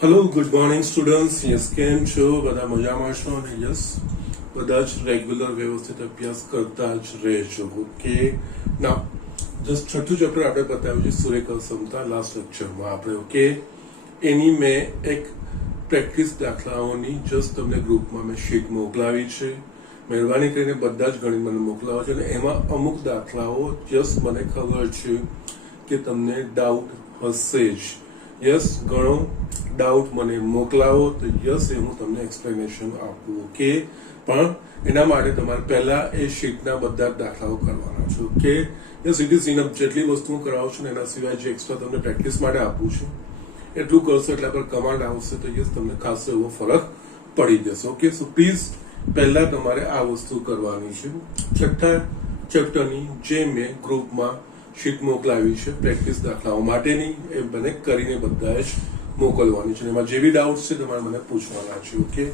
Hello good morning students. Yes, કેમ છો? બધા મજામાં છો? અને યસ, બધા જ રેગ્યુલર વ્યવસ્થિત અભ્યાસ કરતા જ રહેજો. ઓકે, ના જસ્ટ છઠ્ઠું ચેપ્ટર આપણે બતાવ્યું છે સૂર્યકળ ક્ષમતા લાસ્ટ લેક્ચરમાં આપણે. ઓકે, એની મેં એક પ્રેક્ટિસ દાખલાઓની જસ્ટ તમને ગ્રુપમાં મેં શીટ મોકલાવી છે. મહેરબાની કરીને બધા જ ગણિત મને મોકલાવો છો. અને એમાં અમુક દાખલાઓ જસ્ટ મને ખબર છે કે તમને ડાઉટ હશે જ. યસ, ઘણો ડાઉટ મને મોકલાવો તો યસ, એ હું તમને એક્સપ્લેનેશન આપું. ઓકે, પણ એના માટે તમારે પહેલા એ શીટના બધા દાખલાઓ કરવાના છે. Okay, yes, it is enough. જેટલી વસ્તુ હું કરાવું છું ને એના સિવાય જે એક્સ્ટ્રા તમને પ્રેક્ટિસ માટે આપું છું એટલું કરશો એટલે પર કમાન્ડ આવશે તો યસ, તમને ખાસો એવો ફરક પડી જશે. ઓકે, સો પ્લીઝ પહેલા તમારે આ વસ્તુ કરવાની છે. છઠ્ઠા ચેપ્ટરની જે મેં ગ્રુપમાં શીટ મોકલાવી છે પ્રેક્ટિસ દાખલાઓ માટેની, એ મને કરીને બધા જ મોકલવાની છે. એમાં જે બી ડાઉટ છે તમારે મને પૂછવાના છે. ઓકે,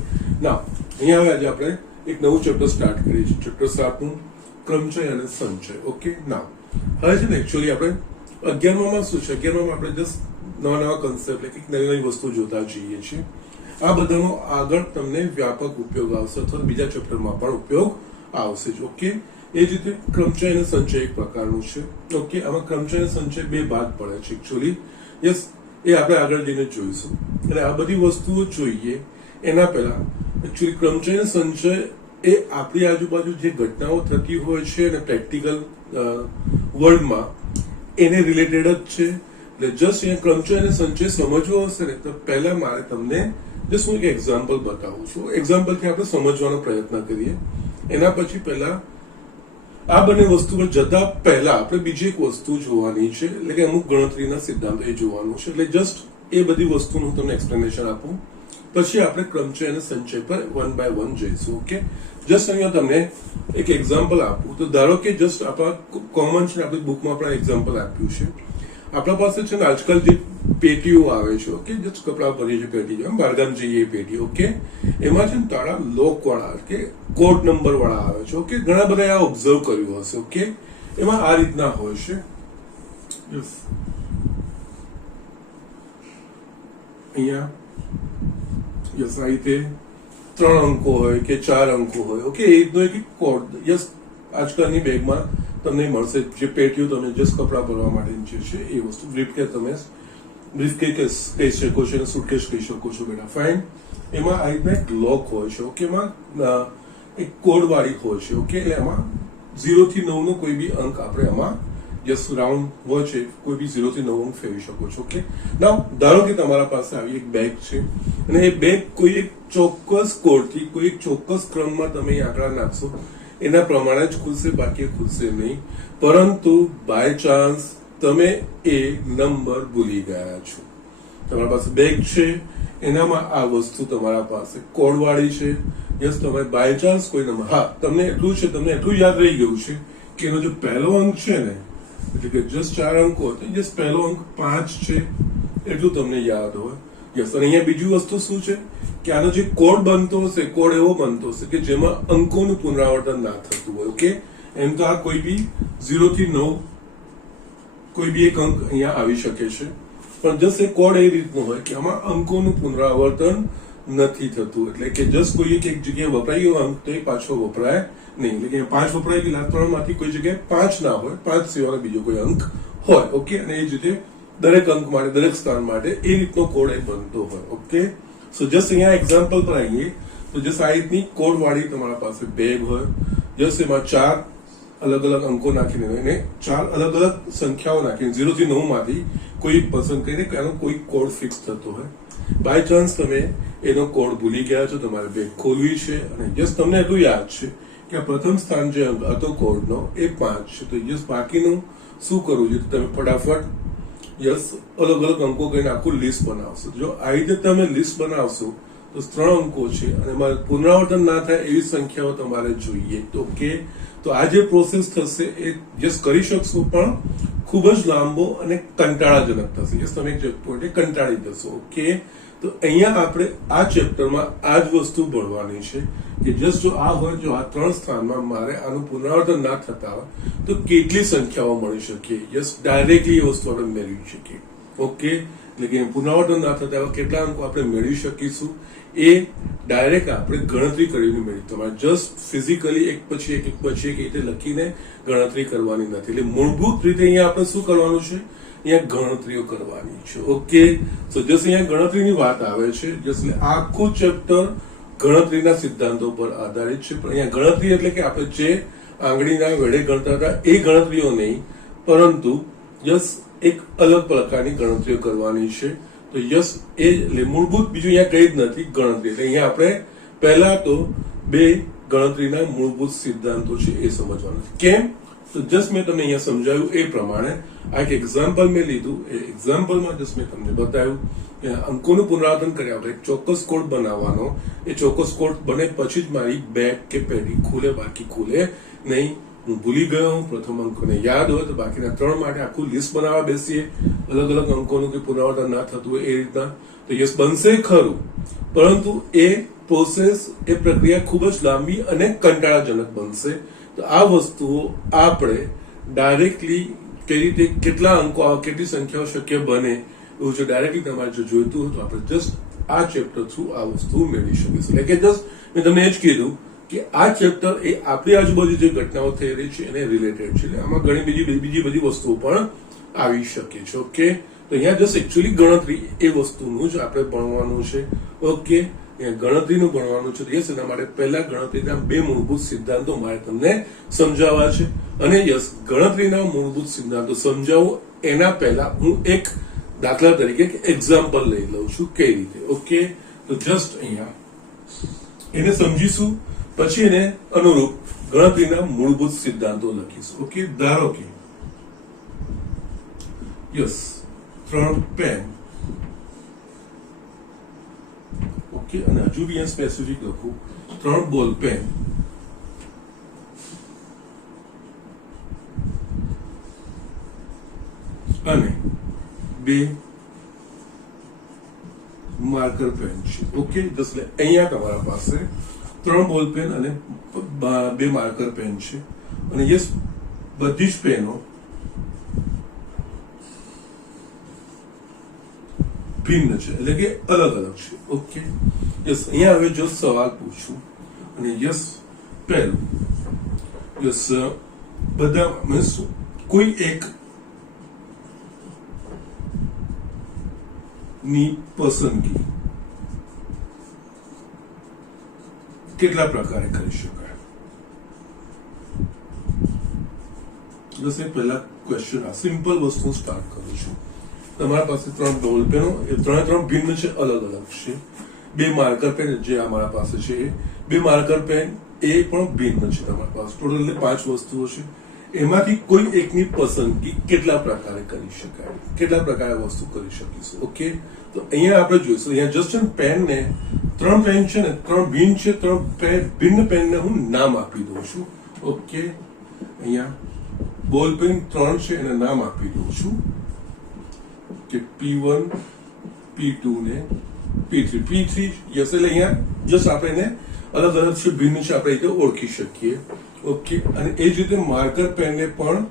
ના અહીંયા હવે આજે આપણે એક નવું ચેપ્ટર સ્ટાર્ટ કરીએ છીએ. ચેપ્ટર 7 ક્રમચય અને સંચય. ઓકે, ના હવે છે ને એકચ્યુઅલી આપણે 11માં શું છે, 11માં આપણે જસ્ટ નવા કન્સેપ્ટ એટલે નવી નવી વસ્તુ જોતા જઈએ છીએ. આ બધાનો આગળ તમને વ્યાપક ઉપયોગ આવશે અથવા બીજા ચેપ્ટરમાં પણ ઉપયોગ આવશે જ. ઓકે, એ જ રીતે ક્રમચય અને સંચય એક પ્રકારનું છે. ઓકે, આમાં ક્રમચય અને સંચય બે ભાગ પડે છે એકચ્યુઅલી. યસ, એ આપણે આગળ જઈને જોઈશું. એટલે આ બધી વસ્તુઓ જોઈએ એના પહેલા એકચ્યુઅલી ક્રમચય અને સંચય એ આપણી આજુબાજુ જે ઘટનાઓ થતી હોય છે અને પ્રેક્ટિકલ વર્લ્ડમાં એને રિલેટેડ જ છે. એટલે જસ્ટ અહીંયા ક્રમચય અને સંચય સમજવો હશે ને તો પહેલા મારે તમને જસ્ટ હું એક એક્ઝામ્પલ બતાવું છું. એક્ઝામ્પલથી આપણે સમજવાનો પ્રયત્ન કરીએ. એના પછી પહેલા આ બંને વસ્તુ પર જતા પહેલા આપણે બીજી એક વસ્તુ જોવાની છે, એટલે કે અમુક ગણતરીના સિદ્ધાંતો એ જોવાનું છે. એટલે જસ્ટ એ બધી વસ્તુનું હું તમને એક્સપ્લેનેશન આપું, પછી આપણે ક્રમચય અને સંચય પર વન બાય વન જઈશું. ઓકે, જસ્ટ અહીંયા તમને એક એક્ઝામ્પલ આપું તો ધારો કે જસ્ટ આપણા કોમન છે, આપણી બુકમાં પણ એક્ઝામ્પલ આપ્યું છે. આપણા પાસે છે ને આજકાલ જે પેટીઓ આવે છે, ઓકે, જસ્ટ કપડા ભરીએ છીએ પેટી, બારગામ જઈએ એ પેટી. ઓકે, એમાં છે ને તાળા લોક વાળા કે કોડ નંબર વાળા આવે છે. ઓકે, ઘણા બધા આ ઓબ્ઝર્વ કર્યું હશે. ઓકે, એમાં આ રીતના હોય છે. અહીંયા યસ, આ રીતે 3 અંકો હોય કે 4 અંકો હોય. ઓકે, એ રીતનો એક કોડ યસ આજકાલની બેગમાં તમને મળશે. જે પેટીઓ તમે જસ્ટ કપડા ભરવા માટેની જે છે એ વસ્તુ બ્રીફકેસ તમે બ્રીફકેસ કહી શકો છો અને સુટકેસ કહી શકો છો બેટા. ફાઇન, એમાં આ રીતના એક લોક હોય છે. ઓકે, એમાં એક કોડ વાળી હોય છે. ઓકે, એટલે એમાં 0 થી 9 નો કોઈ બી અંક આપણે એમાં યસ રાઉન્ડ હોય છે, કોઈ બી 0 થી 9 અંક ફેરવી શકો છો. ઓકે, નાઉ ધારો કે તમારા પાસે આવી એક બેગ છે અને એ બેગ કોઈ એક ચોક્કસ કોડથી કોઈ એક ચોક્કસ ક્રમમાં તમે આંકડા નાખશો એના પ્રમાણે જ ખુલશે, બાકી ખુલશે નહીં. પરંતુ બાય ચાન્સ તમે એ નંબર ભૂલી ગયા છો, તમારા પાસે બેગ છે, એનામાં આ વસ્તુ તમારા પાસે કોડ વાળી છે. યસ, તમે બાય ચાન્સ કોઈ નંબર, હા તમને એટલું છે, તમને એટલું યાદ રહી ગયું છે કે એનો જો પહેલો અંક છે ને, એટલે કે જસ્ટ 4 અંકો તો જસ્ટ પહેલો અંક 5 છે એટલું તમને યાદ હોય. યસ, અને અહીંયા બીજી વસ્તુ શું છે કે આનો જે કોડ બનતો હશે, કોડ એવો બનતો હશે કે જેમાં અંકોનું પુનરાવર્તન ના થતું હોય. ઓકે, એમ તો આ કોઈ બી 0 થી 9 કોઈ બી એક અંક અહીંયા આવી શકે છે, પણ જસ્ટ એ કોડ એ રીતનો હોય કે આમાં અંકોનું પુનરાવર્તન નથી થતું. એટલે કે જસ્ટ કોઈ એક જગ્યાએ વપરાઈ ગયો અંક તો એ પાછો વપરાય નહીં. એટલે કે 5 વપરાય ગયેલા 3 માંથી કોઈ જગ્યાએ 5 ના હોય, 5 સિવાય બીજો કોઈ અંક હોય. ઓકે, અને એ જ રીતે દરેક અંક માટે, દરેક સ્થાન માટે એ રીતનો કોડ એ બનતો હોય. ઓકે, સો જસ્ટ અહીંયા એક્ઝામ્પલ પર આવીએ તો જસ્ટ આ રીતની કોડ વાળી તમારા પાસે બેગ હોય. જસ્ટ એમાં 4 અલગ અલગ અંકો નાખીને એને 4 અલગ અલગ સંખ્યાઓ નાખીને 0 થી 9 માંથી કોઈ પસંદ કરીને એનો કોઈ કોડ ફિક્સ થતો હોય. બાય ચાન્સ તમે એનો કોડ ભૂલી ગયા છો, તમારે બેગ ખોલવી છે અને જસ્ટ તમને એટલું યાદ છે કે આ પ્રથમ સ્થાન જે અંક હતો કોડનો એ 5 છે, તો જસ્ટ બાકીનું શું કરવું જોઈએ, તમે ફટાફટ યસ અલગ અલગ અંકો કરીને આખું લિસ્ટ બનાવશો. જો આ રીતે તમે લિસ્ટ બનાવશો તો 3 અંકો છે અને એમાં પુનરાવર્તન ના થાય એવી સંખ્યાઓ તમારે જોઈએ. ઓકે, તો આ જે પ્રોસેસ થશે એ જસ્ટ કરી શકશો, પણ ખૂબ જ લાંબો અને કંટાળાજનક થશે. યસ, તમે એક પોઈન્ટે કંટાળી જશો. ઓકે, તો અહીંયા આપણે આ ચેપ્ટરમાં આ જ વસ્તુ ભણવાની છે કે જસ્ટ જો આ હોય, જો આ 3 સ્થાનમાં મારે આનું પુનરાવર્તન ના થતા હોય તો કેટલી સંખ્યાઓ મળી શકે. યસ, ડાયરેક્ટલી એ વસ્તુ આપણે મેળવી શકીએ. ઓકે, એટલે કે પુનરાવર્તન ના થતા એવા કેટલા અંકો આપણે મેળવી શકીશું એ ડાયરેક્ટ આપણે ગણતરી કરીને મેળવી. તમારે જસ્ટ ફિઝિકલી એક પછી એક રીતે લખીને ગણતરી કરવાની નથી. એટલે મૂળભૂત રીતે અહીંયા આપણે શું કરવાનું છે, અહીંયા ગણતરીઓ કરવાની છે. ઓકે, તો જસ્ટ અહીંયા ગણતરીની વાત આવે છે. જસ્ટ આખું ચેપ્ટર ગણતરીના સિદ્ધાંતો પર આધારિત છે. પણ અહીંયા ગણતરી એટલે કે આપણે જે આંગળીના વેડે ગણતા હતા એ ગણતરીઓ નહીં, પરંતુ યસ એક અલગ પ્રકારની ગણતરીઓ કરવાની છે. તો યસ એ મૂળભૂત બીજું અહીંયા કઈ જ નથી ગણતરી. એટલે અહીંયા આપણે પહેલા તો બે ગણતરીના મૂળભૂત સિદ્ધાંતો છે એ સમજવાના. કેમ? તો જસ્ટ મેં તમને અહીંયા સમજાવ્યું એ પ્રમાણે આ એક એક્ઝામ્પલ મેં લીધું. એ એક્ઝામ્પલમાં જસ્ટ મેં તમને બતાવ્યું કે અંકોનું પુનરાવર્તન કર્યા વગર એક ચોક્કસ કોડ બનાવવાનો. એ ચોક્કસ કોડ બને પછી જ મારી બેગ કે પેઢી ખુલે, બાકી ખુલે નહીં. હું ભૂલી ગયો, પ્રથમ અંકોને યાદ હોય તો બાકીના 3 માટે આખું લિસ્ટ બનાવવા બેસીએ, અલગ અલગ અંકોનું કે પુનરાવર્તન ના થતું હોય એ રીતના, તો યસ બનશે ખરું, પરંતુ એ પ્રોસેસ એ પ્રક્રિયા ખૂબ જ લાંબી અને કંટાળાજનક બનશે. તો આ વસ્તુઓ આપણે ડાયરેક્ટલી કઈ રીતે કેટલા અંકો આવે, કેટલી સંખ્યાઓ શક્ય બને એવું જો ડાયરેક્ટલી તમારે જો જોઈતું હોય તો આપણે જસ્ટ આ ચેપ્ટર થ્રુ આ વસ્તુ મેળવી શકીશું. એટલે કે જસ્ટ મેં તમને એ જ કીધું કે આ ચેપ્ટર એ આપણી આજુબાજુ જે ઘટનાઓ થઈ રહી છે એને રિલેટેડ છે. એટલે આમાં ઘણી બીજી બધી વસ્તુઓ પણ આવી શકે છે. ઓકે, તો અહીંયા જસ્ટ એકચ્યુઅલી ગણતરી એ વસ્તુનું જ આપણે ભણવાનું છે. ઓકે, ગણતરીનું ભણવાનું છે. યસ, એના માટે પહેલા ગણતરીના 2 મૂળભૂત સિદ્ધાંતો મારે તમને સમજાવવા છે. અને યસ, ગણતરીના મૂળભૂત સિદ્ધાંતો સમજાવું એના પહેલા હું એક દાખલા તરીકે એક્ઝામ્પલ લઈ લઉં છું કઈ રીતે. ઓકે, તો જસ્ટ અહીંયા એને સમજીશું, પછી એને અનુરૂપ ગણતરીના મૂળભૂત સિદ્ધાંતો લખીશું. ઓકે, ધારો કે યસ 3 પેન, ઓકે, અને હજુ બી અહીંયા સ્પેસિફિક લખું 3 બોલ પેન, અને 2 માર્કર પેન છે. ઓકે, જસ્ટ અહીંયા તમારા પાસે 3 બોલ પેન અને 2 માર્કર પેન છે. અને યસ, બધી જ પેનો ભિન્ન છે, એટલે કે અલગ અલગ છે. ઓકે, યસ, અહીંયા હવે જો સવાલ પૂછું અને યસ પહેલું યસ બધા મીન્સ કોઈ એક ની પસંદગી કેટલા પ્રકારે કરી શકાય? બસ એ પહેલા ક્વેશ્ચન, આ સિમ્પલ વસ્તુ સ્ટાર્ટ કરું છું. તમારા પાસે 3 બોલ પેનો, એ 3 ભિન્ન છે, અલગ અલગ છે. 2 માર્કર પેન જે અમારા પાસે છે, એ 2 માર્કર પેન એ પણ ભિન્ન છે તમારા પાસે. ટોટલ 5 વસ્તુઓ છે. એમાંથી કોઈ એકની પસંદગી કેટલા પ્રકારે કરી શકાય, કેટલા પ્રકારે વસ્તુ કરી શકીશું. ઓકે, તો અહીંયા આપણે જોઈશું. અહીંયા જસ્ટ પેન ને 3 પેન છે ને 3 ભિન્ન છે, 3 ભિન્ન પેનને હું નામ આપી દઉં છું. ઓકે, અહીંયા બોલ પેન 3 છે એને નામ આપી દઉં છું કે P1, P2 ને P3. યસ, એટલે અહીંયા જસ્ટ આપણે એને અલગ અલગ છે, ભિન્ન છે, આપણે રીતે ઓળખી શકીએ. ઓકે, અને એ જ રીતે માર્કર પેનને પણ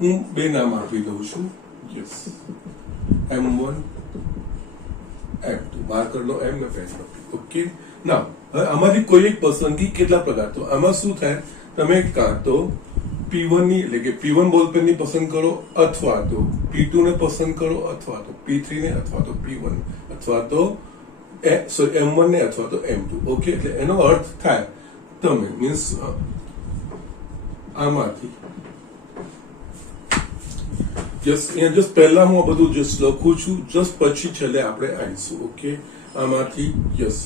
હું 2 નામ આપી દઉં છું. યસ, M1, M2, માર્કરનો M ને પેનનો P. ઓકે, ના હવે આમાંથી કોઈ એક પસંદગી કેટલા પ્રકાર? તો આમાં શું થાય, તમે કાં તો P1 ની એટલે કે P1 બોલપેનની પસંદ કરો, અથવા તો P2 ને પસંદ કરો, અથવા તો P3 ને, અથવા તો P1, અથવા તો M1 ને, અથવા તો M2. ઓકે, એટલે એનો અર્થ થાય તમે મીન્સ આમાંથી જસ્ટ પહેલા હું આ બધું જસ્ટ લખું છું, જસ્ટ પછી છેલ્લે આપણે આવીશું. ઓકે, આમાંથી યસ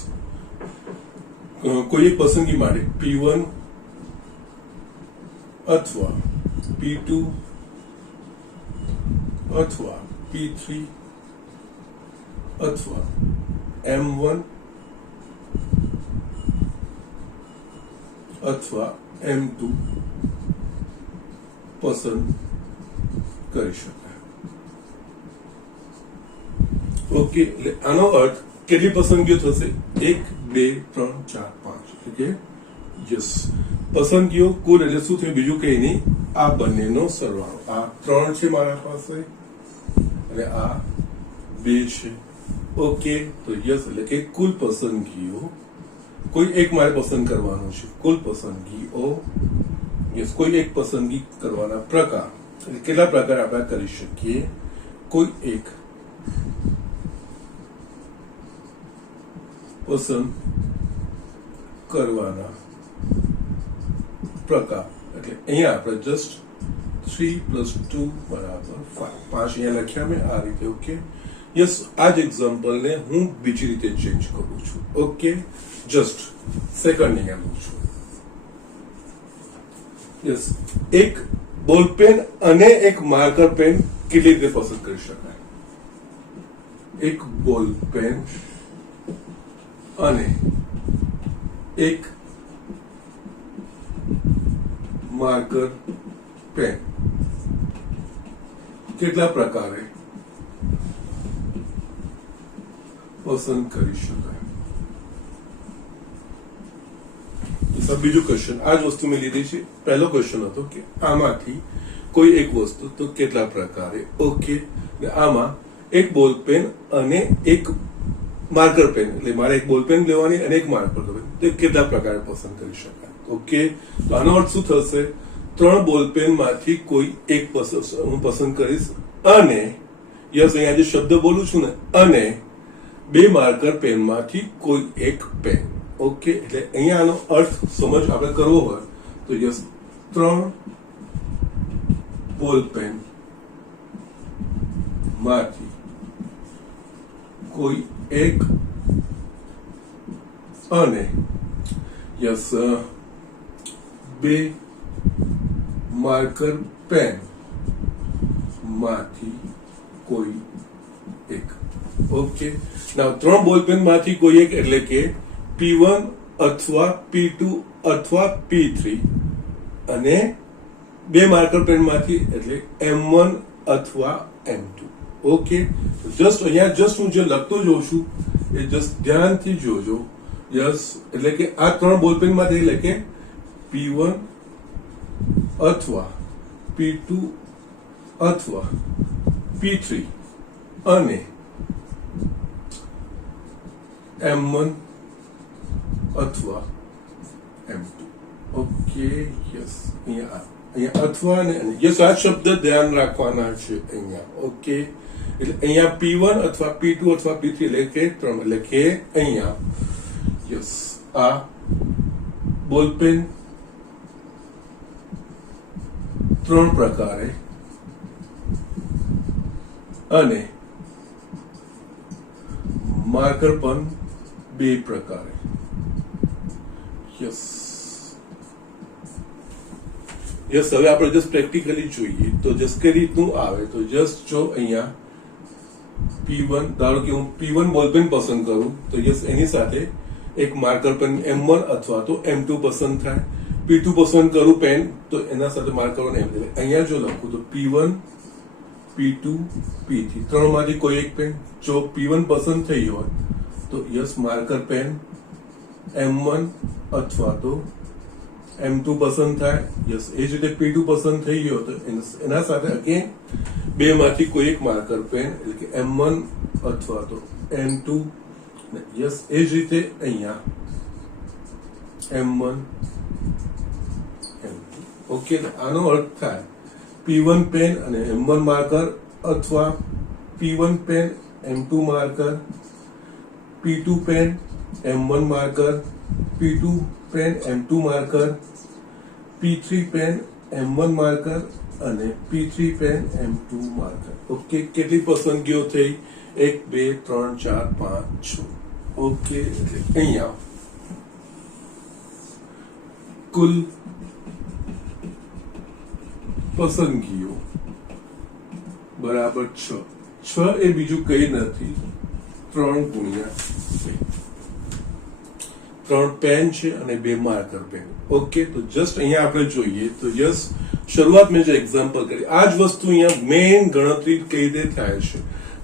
કોઈ એક પસંદગી માટે P1 અથવા P2 અથવા P3 અથવા M1 અથવા M2 પસંદ કરી શકાય. ઓકે, એટલે આનો અર્થ કેટલી પસંદગીઓ થશે? 1, 2, 3, 4, 5. એટલે યસ, પસંદગીઓ કુલ એટલે શું થયું? બીજું કઈ નહીં, આ બંનેનો સરવાળો. આ 3 છે મારા પાસે અને આ 2 છે. ઓકે, તો યસ એટલે કે કુલ પસંદગીઓ કોઈ એક મારે પસંદ કરવાનો છે. કુલ પસંદગીઓ યસ કોઈ એક પસંદગી કરવાના પ્રકાર એટલે કેટલા પ્રકાર આપણે કરી શકીએ. કોઈ એક પસંદ કરવાના પ્રકાર એટલે અહીંયા આપણે જસ્ટ 3 + 2 = 5 અહીંયા લખ્યા મેં આ રીતે. ઓકે, યસ આ જ એક્ઝામ્પલને હું બીજી રીતે ચેન્જ કરું છું. ઓકે, જસ્ટ સેકન્ડ અહીંયા લઉં છું. યસ એક બોલ પેન અને એક માર્કર પેન કેવી રીતે પસંદ કરી શકાય. એક બોલ પેન અને એક માર્કર પેન કેટલા પ્રકારે પસંદ કરી શકાય. બીજું ક્વેશ્ચન આ જ વસ્તુ મેં લીધી છે. પહેલો ક્વેશ્ચન હતો કે આમાંથી કોઈ એક વસ્તુ તો કેટલા પ્રકારે. ઓકે, આમાં એક બોલ પેન અને એક માર્કર પેન એટલે મારે એક બોલ પેન લેવાની અને એક માર્કર લેવાની તો કેટલા પ્રકારે પસંદ કરી શકાય. ઓકે, તો આનો અર્થ શું થશે. 3 બોલ પેન માંથી કોઈ એક હું પસંદ કરીશ અને યસ અહીંયા જે શબ્દ બોલું છું ને અને 2 માર્કર પેન માંથી કોઈ એક પેન. ઓકે, એટલે અહીંયા આનો અર્થ સમજ આપણે કરવો હોય તો યસ 3 બોલ પેન માંથી કોઈ એક અને યસ 2 માર્કર પેન માંથી કોઈ એક. ઓકે, નાઉ 3 બોલ પેન માંથી કોઈ એક એટલે કે P1 અથવા P2 અથવા P3 અને 2 માર્કર પેન માંથી એટલે M1 અથવા M2. ઓકે, જસ્ટ અહીંયા જસ્ટ હું જે લખતો જોઉં છું એ જસ્ટ ધ્યાનથી જોજો. યસ એટલે કે આ 3 બોલ પેન માંથી એટલે કે P1 અથવા P2 અથવા P3 અને M1 અથવા M2. ઓકે, યસ અહીંયા અથવા ને યસ આ શબ્દ ધ્યાન રાખવાના છે અહીંયા. ઓકે, એટલે અહીંયા P1 અથવા P2 અથવા P3 એટલે કે 3 એટલે કે અહીંયા યસ આ બોલ પેન 3 પ્રકારે અને માર્કર પણ 2 પ્રકારે. યસ યસ હવે આપણે જસ્ટ પ્રેક્ટિકલી જોઈએ તો જસ્ટ કઈ રીતનું આવે તો જસ્ટ જો અહીંયા P1 ધારો કે હું P1 બોલ પેન પસંદ કરું તો યસ એની સાથે એક માર્કર પેન M1 અથવા તો M2 પસંદ થાય. P2 પસંદ કરું પેન તો એના સાથે માર્કર M એટલે અહીંયા જો લખું તો P1 P2 P3 3 માંથી કોઈ એક પેન. જો P1 પસંદ થઈ હોય તો યસ માર્કર પેન M1 અથવા તો M2 પસંદ થાય. યસ એ જ રીતે P2 પસંદ થઈ ગયો તો એના સાથે અગેન 2 માંથી કોઈ એક માર્કર પેન એટલે કે M1 અથવા તો M2. યસ એ જ રીતે અહીંયા M1 M2. ઓકે, આનો અર્થ થાય P1 પેન અને M1 માર્કર અથવા P1 pen M2 marker, P2 pen M1 marker, P2 pen M2 marker, P3 pen M1 marker અને P3 pen M2 marker. Okay, કેટલી પસંદગીઓ થઈ 1 2 3 4 5 6. ઓકે, એટલે અહીંયા કુલ પસંદગીઓ બરાબર 6. 6 એ બીજું કઈ નથી 3 ગુણ્યા 3 પેન છે અને 2 માર્કર પેન. ઓકે, તો જસ્ટ અહીંયા આપણે જોઈએ તો યસ શરૂઆત મેં જે એક્ઝામ્પલ કરી આ જ વસ્તુ અહીંયા મેઇન ગણતરી કઈ રીતે થાય છે.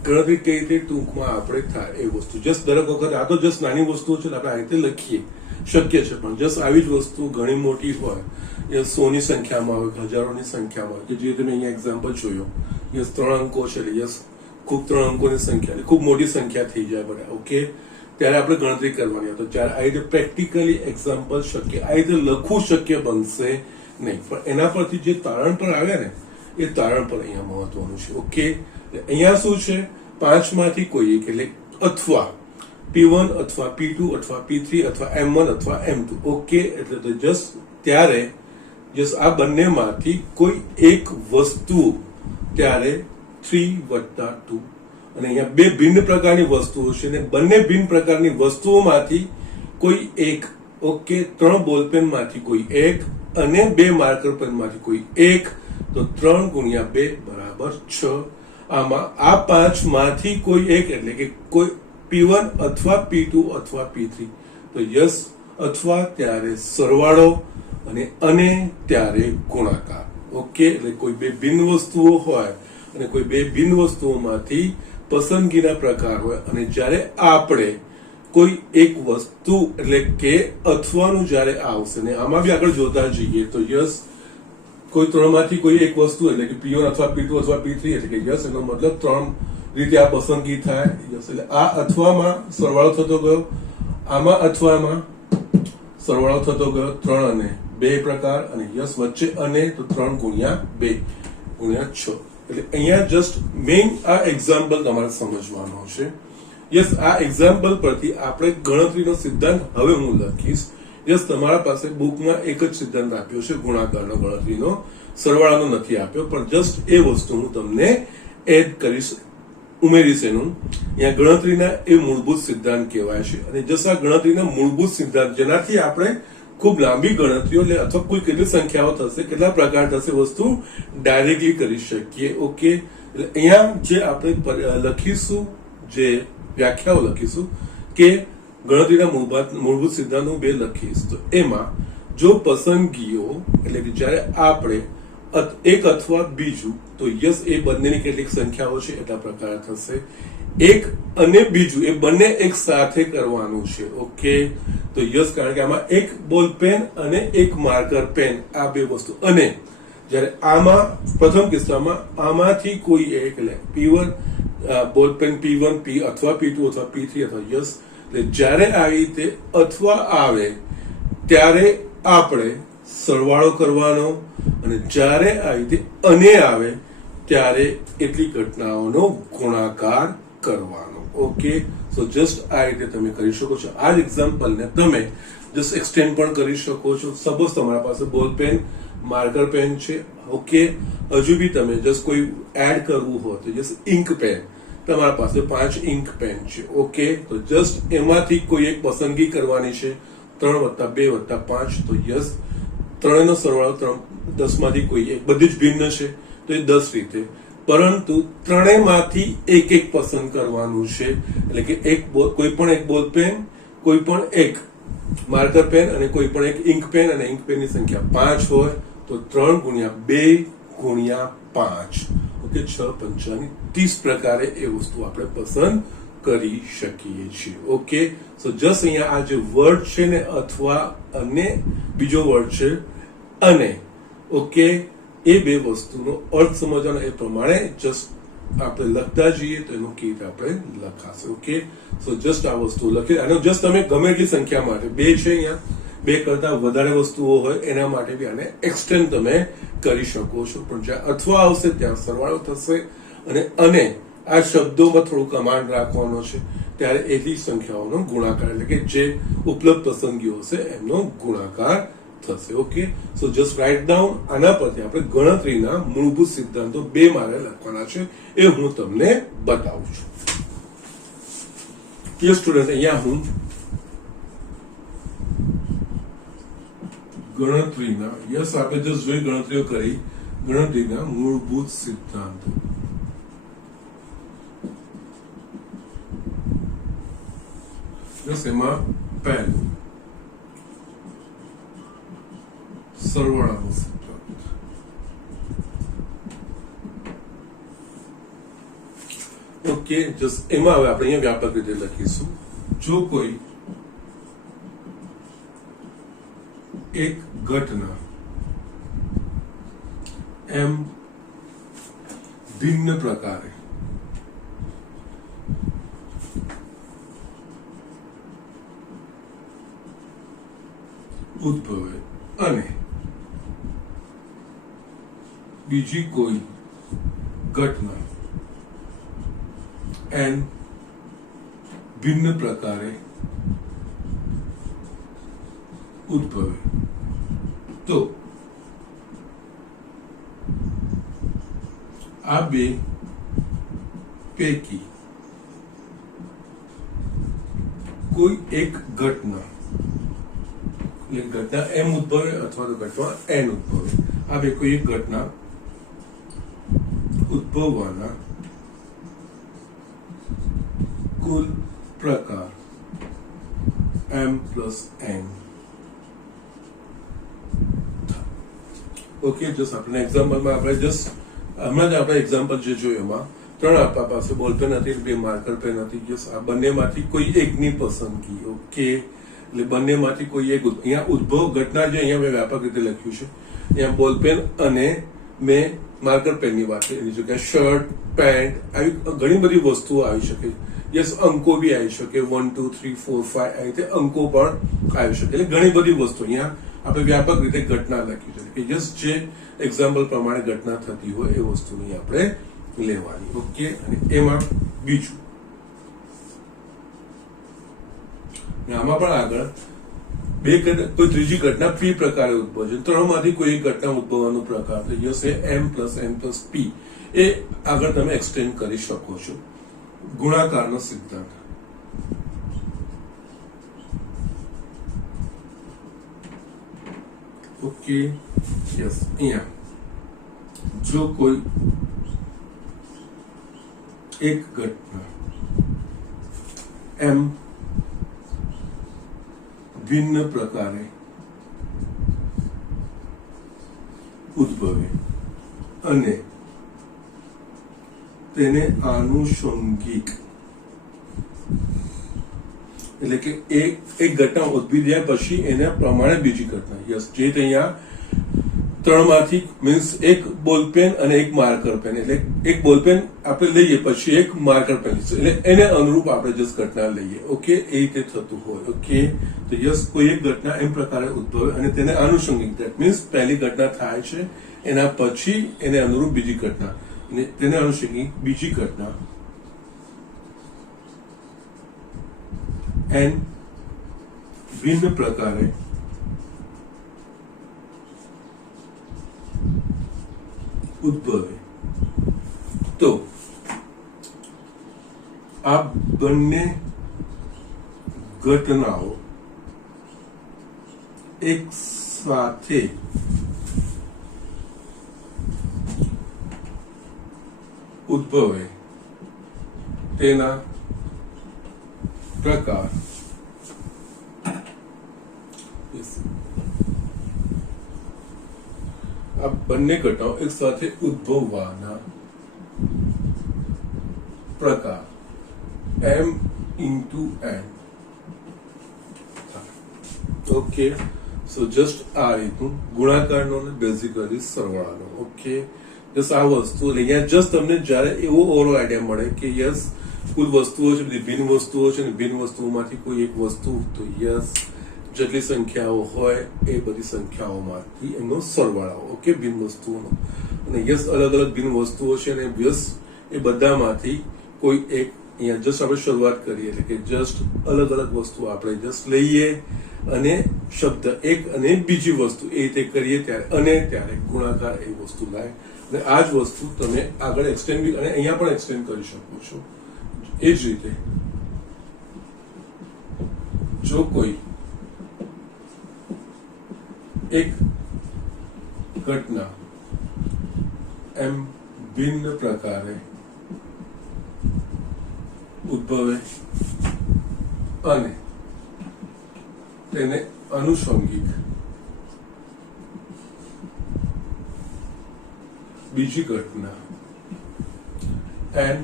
ગણતરી કઈ રીતે ટૂંકમાં આપણે થાય એ વસ્તુ જસ્ટ દરેક વખત આ તો જસ્ટ નાની વસ્તુઓ છે આપણે આ રીતે લખીએ શક્ય છે પણ જસ્ટ આવી જ વસ્તુ ઘણી મોટી હોય યસ 100ની સંખ્યામાં હોય હજારોની સંખ્યામાં હોય કે જે રીતે મેં અહીંયા એક્ઝામ્પલ જોયો યસ 3 અંકો છે યસ ખૂબ 3 અંકોની સંખ્યા, ખૂબ મોટી સંખ્યા થઈ જાય બધા, ઓકે, ત્યારે આપણે ગણતરી કરવાની હતો. ત્યારે આ રીતે પ્રેક્ટિકલી એક્ઝામ્પલ શક્ય, આ રીતે લખવું શક્ય બનશે નહીં, પણ એના પરથી જે તારણ પર આવે ને એ તારણ પર અહીંયા મહત્વનું છે. ઓકે, અહીંયા શું છે, 5 માંથી કોઈ એક, એટલે અથવા P1 અથવા P2 અથવા P3 અથવા M1 અથવા M2. ઓકે, એટલે તો જસ્ટ ત્યારે આ બંનેમાંથી કોઈ એક વસ્તુ, ત્યારે 3+2, અને અહીંયા બે ભિન્ન પ્રકારની વસ્તુઓ છે, અને બંને ભિન્ન પ્રકારની વસ્તુઓમાંથી કોઈ એક, ઓકે, 3 બોલપેન માંથી કોઈ એક અને 2 માર્કર પેન માંથી કોઈ એક, તો 3 × 2 = 6. આમાં આ 5 માંથી કોઈ એક, એટલે કે કોઈ P1 અથવા P2 અથવા P3, તો યસ, અથવા ત્યારે સરવાળો અને ત્યારે ગુણાકાર. ઓકે, એટલે કોઈ બે ભિન્ન વસ્તુઓ હોય અને કોઈ બે ભિન્ન વસ્તુઓમાંથી પસંદગીના પ્રકાર હોય, અને જ્યારે આપણે કોઈ એક વસ્તુ, એટલે કે અથવાનું જ્યારે આવશે, ને આમાં બી આગળ જોતા જઈએ તો યસ, કોઈ 3 માંથી કોઈ એક વસ્તુ, એટલે કે P1 અથવા P2 અથવા P3, એટલે કે યસ, એનો મતલબ 3 રીતે આ પસંદગી થાય. યસ, એટલે આ અથવામાં સરવાળો થતો ગયો, આમાં અથવામાં સરવાળો થતો ગયો, 3 અને 2 પ્રકાર, અને યસ વચ્ચે અને, તો 3 × 2 × 6. એટલે અહીંયા જસ્ટ મેઇન આ એક્ઝામ્પલ તમારે સમજવાનો છે. યસ, આ એક્ઝામ્પલ પરથી આપણે ગણતરીનો સિદ્ધાંત હવે હું લખીશ. યસ, તમારા પાસે બુકમાં એક જ સિદ્ધાંત આપ્યો છે ગુણાકારનો, ગણતરીનો, સરવાળાનો નથી આપ્યો, પણ જસ્ટ એ વસ્તુ હું તમને એડ કરીશ, ઉમેરીશ. એનું અહીંયા ગણતરીના એ મૂળભૂત સિદ્ધાંત કહેવાય છે, અને જસ્ટ આ ગણતરીના મૂળભૂત સિદ્ધાંત, જેનાથી આપણે ખૂબ લાંબી ગણતરીઓ, અથવા કોઈ કેટલી સંખ્યાઓ થશે, કેટલા પ્રકાર થશે, વસ્તુ ડાયરેક્ટલી કરી શકીએ. ઓકે, એટલે અહીંયા જે આપણે લખીશું, જે વ્યાખ્યાઓ લખીશું, કે ગણતરીના મૂળભૂત સિદ્ધાંતો 2 લખીશ, તો એમાં જો પસંદગીઓ, એટલે કે જ્યારે આપણે એક અથવા બીજું, તો યસ, એ બંનેની કેટલીક સંખ્યાઓ છે એટલા પ્રકાર થશે. એક અને બીજું એ બંને એક સાથે કરવાનું છે. ઓકે, તો યસ, કારણ કે આમાં એક બોલ પેન અને એક માર્કર પેન, આ બે વસ્તુ, અને જ્યારે આમાં પ્રથમ કિસ્સામાં આમાંથી કોઈ એક, એટલે P1 બોલ પેન P1 P અથવા P2 અથવા P3 અથવા યસ, એટલે જ્યારે આવી રીતે અથવા આવે ત્યારે આપણે સરવાળો કરવાનો, અને જ્યારે આવી રીતે અને આવે ત્યારે એટલી ઘટનાઓનો ગુણાકાર કરવાનો. ઓકે, સો જસ્ટ આ રીતે તમે કરી શકો છો. આ જ એક્ઝામ્પલને તમે જસ્ટ એક્સટેન્ડ પણ કરી શકો છો. સપોઝ તમારા પાસે બોલ પેન, માર્કર પેન છે, ઓકે, હજુ બી તમે જસ્ટ કોઈ એડ કરવું હોય તો જસ્ટ ઇન્ક પેન, તમારા પાસે 5 ઇન્ક પેન છે. ઓકે, તો જસ્ટ એમાંથી કોઈ એક પસંદગી કરવાની છે, 3 + 2 + 5, તો યસ, 3 નો સરવાળો 10 માંથી કોઈ એક, બધી જ ભિન્ન છે, તો એ 10 રીતે, પરંતુ ત્રણેયમાંથી એક એક પસંદ કરવાનું છે, એટલે કે કોઈ પણ એક બોલ પેન, કોઈ પણ એક માર્કર પેન, અને કોઈ પણ એક ઇન્ક પેન, અને ઇન્ક પેનની સંખ્યા 5 હોય, તો 3 × 2 × 5, ઓકે, 6 × 5 = 30 પ્રકારે એ વસ્તુ આપણે પસંદ કરી શકીએ છીએ. ઓકે, સો જસ્ટ અહીંયા આ જે વર્ડ છે ને, અથવા અને બીજો વર્ડ છે અને, ઓકે, એ બે વસ્તુનો અર્થ સમજવાનો, એ પ્રમાણે જસ્ટ આપણે લખતા જઈએ તો એનું કેવી રીતે આપણે લખાશે. ઓકે, સો જસ્ટ આ વસ્તુ લખી, અને જસ્ટ તમે ગમે એટલી સંખ્યા માટે, 2 છે અહીંયા, 2 કરતા વધારે વસ્તુઓ હોય એના માટે બી આને એક્સટેન્ડ તમે કરી શકો છો, પણ જ્યાં અથવા આવશે ત્યાં સરવાળો થશે, અને આ શબ્દોમાં થોડું કમાન્ડ રાખવાનો છે, ત્યારે એટલી સંખ્યાઓનો ગુણાકાર, એટલે કે જે ઉપલબ્ધ પસંદગીઓ હશે એમનો ગુણાકાર થશે. ઓકે, સો જસ્ટ રાઇટ ડાઉન. આના પરથી આપણે ગણતરીના મૂળભૂત સિદ્ધાંતો 2 મારે લખવાના છે, એ હું તમને બતાવું છું. યસ સ્ટુડન્ટ, અહીંયા હું ગણતરીના, યસ, આપણે જસ્ટ જોઈ ગણતરીઓ કરી, ગણતરીના મૂળભૂત સિદ્ધાંતો, એમાં પહેલું સરવાળાનો સિદ્ધાંત. ઓકે, જસ્ટ એમાં હવે આપણે અહીંયા વ્યાપક રીતે લખીશું, જો કોઈ એક ઘટના એમ ભિન્ન પ્રકારે ઉદ્ભવે અને બીજી કોઈ ઘટના એન ભિન્ન પ્રકારે ઉદ્ભવે તો આ બે પૈકી કોઈ એક ઘટના એટલે ઘટના એમ ઉદ્ભવે અથવા તો ઘટના એન ઉદ્ભવે આ બે કોઈ એક ઘટના ઉદ્ભવવાના કુલ પ્રકાર m plus n. Okay, just આપણે એક્ઝામ્પલમાં આપણે જસ્ટ હમણાં જ આપણે એક્ઝામ્પલ જે જોયું એમાં ત્રણ આપણા પાસે બોલપેન હતી, બે માર્કર પેન હતી. જસ્ટ આ બંનેમાંથી કોઈ એકની પસંદગી. ઓકે, એટલે બંનેમાંથી કોઈ એક અહીંયા ઉદ્ભવ ઘટના જે અહીંયા મેં વ્યાપક રીતે લખ્યું છે, અહીંયા બોલપેન અને મેં માર્કર પેનની વાત કરી. એની જગ્યાએ શર્ટ, પેન્ટ આવી ઘણી બધી વસ્તુઓ આવી શકે. યસ, અંકો બી આવી શકે, 1 2 3 4 5 આવી રીતે અંકો પણ આવી શકે. એટલે ઘણી બધી વસ્તુ અહીંયા આપણે વ્યાપક રીતે ઘટના લખી છે કે યસ જે એક્ઝામ્પલ પ્રમાણે ઘટના થતી હોય એ વસ્તુની આપણે લેવાની. ઓકે, અને એમાં બીજું આમાં પણ આગળ કોઈ ત્રીજી ઘટના પી પ્રકારે ઉદ્ભવે છે. ત્રણમાંથી કોઈ એક ઘટના ઉદ્ભવવાનો પ્રકાર તો યસ એ m plus n plus p એ આગળ તમે એક્સટેન્ડ કરી શકો છો. ગુણાકારનો સિદ્ધાંત. ઓકે, યસ, અહીંયા જો કોઈ એક ઘટના એમ ભિન્ન પ્રકારે ઉદ્ભવે અને તેને આનુષંગિક એટલે કે એક ઘટના ઉદ્ભવી જાય પછી એના પ્રમાણે બીજી ઘટના. યસ, જે અહીંયા ત્રણમાંથી મીન્સ એક બોલપેન અને એક માર્કર પેન એટલે એક બોલપેન આપણે લઈએ પછી એક માર્કર પેન એટલે એને અનુરૂપ આપણે જસ્ટ ઘટના લઈએ. ઓકે, એ રીતે થતું હોય. ઓકે, તો યસ કોઈ એક ઘટના એમ પ્રકારે ઉદ્ભવે અને તેને આનુષંગિક દેટ મીન્સ પહેલી ઘટના થાય છે એના પછી એને અનુરૂપ બીજી ઘટના અને તેને અનુષંગિક બીજી ઘટના એન ભિન્ન પ્રકારે ઉદ્ભવે તો આ બંને ઘટનાઓ એક સાથે ઉદ્ભવે તેના પ્રકાર આ બંને ઘટનાઓ એક સાથે ઉદ્ભવવાના પ્રકાર m into n. ઓકે, સો જસ્ટ આ રીતનું ગુણાકારનો અને બેઝિકલી સરવાળાનો. ઓકે, જસ્ટ આ વસ્તુ અહીંયા જસ્ટ તમને જયારે એવો ઓવરઓલ આઈડિયા મળે કે યસ કુલ વસ્તુઓ છે, બધી ભિન્ન વસ્તુઓ છે અને ભિન્ન વસ્તુઓમાંથી કોઈ એક વસ્તુ તો યસ જેટલી સંખ્યાઓ હોય એ બધી સંખ્યાઓમાંથી એનો સરવાળો. ઓકે, ભિન્ન વસ્તુઓનો અને યસ અલગ અલગ ભિન્ન વસ્તુઓ છે અને યસ એ બધામાંથી કોઈ એક અહીંયા જસ્ટ આપણે શરૂઆત કરીએ એટલે કે જસ્ટ અલગ અલગ વસ્તુ આપણે જસ્ટ લઈએ અને શબ્દ એક અને બીજી વસ્તુ એ રીતે કરીએ ત્યારે ગુણાકાર એ વસ્તુ લાય અને આ જ વસ્તુ તમે આગળ એક્સટેન્ડ અને અહીંયા પણ એક્સટેન્ડ કરી શકો છો. એ જ રીતે જો કોઈ એક ઘટના એમ ભિન્ન પ્રકારે ઉદ્ભવે અને તેને આનુષંગિક બીજી ઘટના એન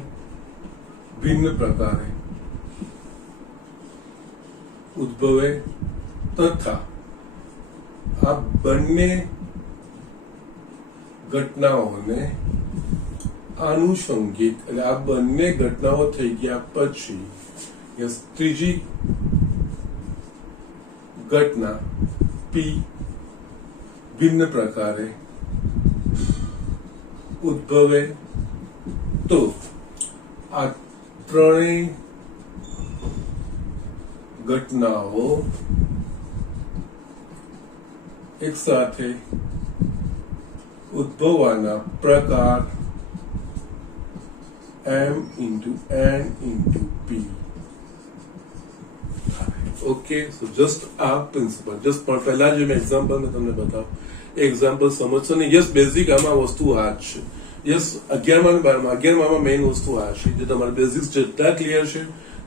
ભિન્ન પ્રકારે ઉદ્ભવે તથા આ બંને ઘટનાઓને આનુષંગિક એટલે આ બંને ઘટનાઓ થઈ ગયા પછી ત્રીજી ઘટના P પી ભિન્ન પ્રકારે ઉદ્ભવે તો આ ત્રણેય ઘટનાઓ એક સાથે ઉદ્ભવવાના પ્રકાર m into n into p. Okay, સો જસ્ટ આ પ્રિન્સિપલ જસ્ટ પણ પહેલા જે મેં એક્ઝામ્પલ મેં તમને બતાવ એક્ઝામ્પલ સમજશો ને. યસ, બેઝિક આમાં વસ્તુ આ જ છે. યસ, 11મા અને 12મા મેઇન વસ્તુ આ છે જે તમારે બેઝિક્સ જેટલા ક્લિયર છે,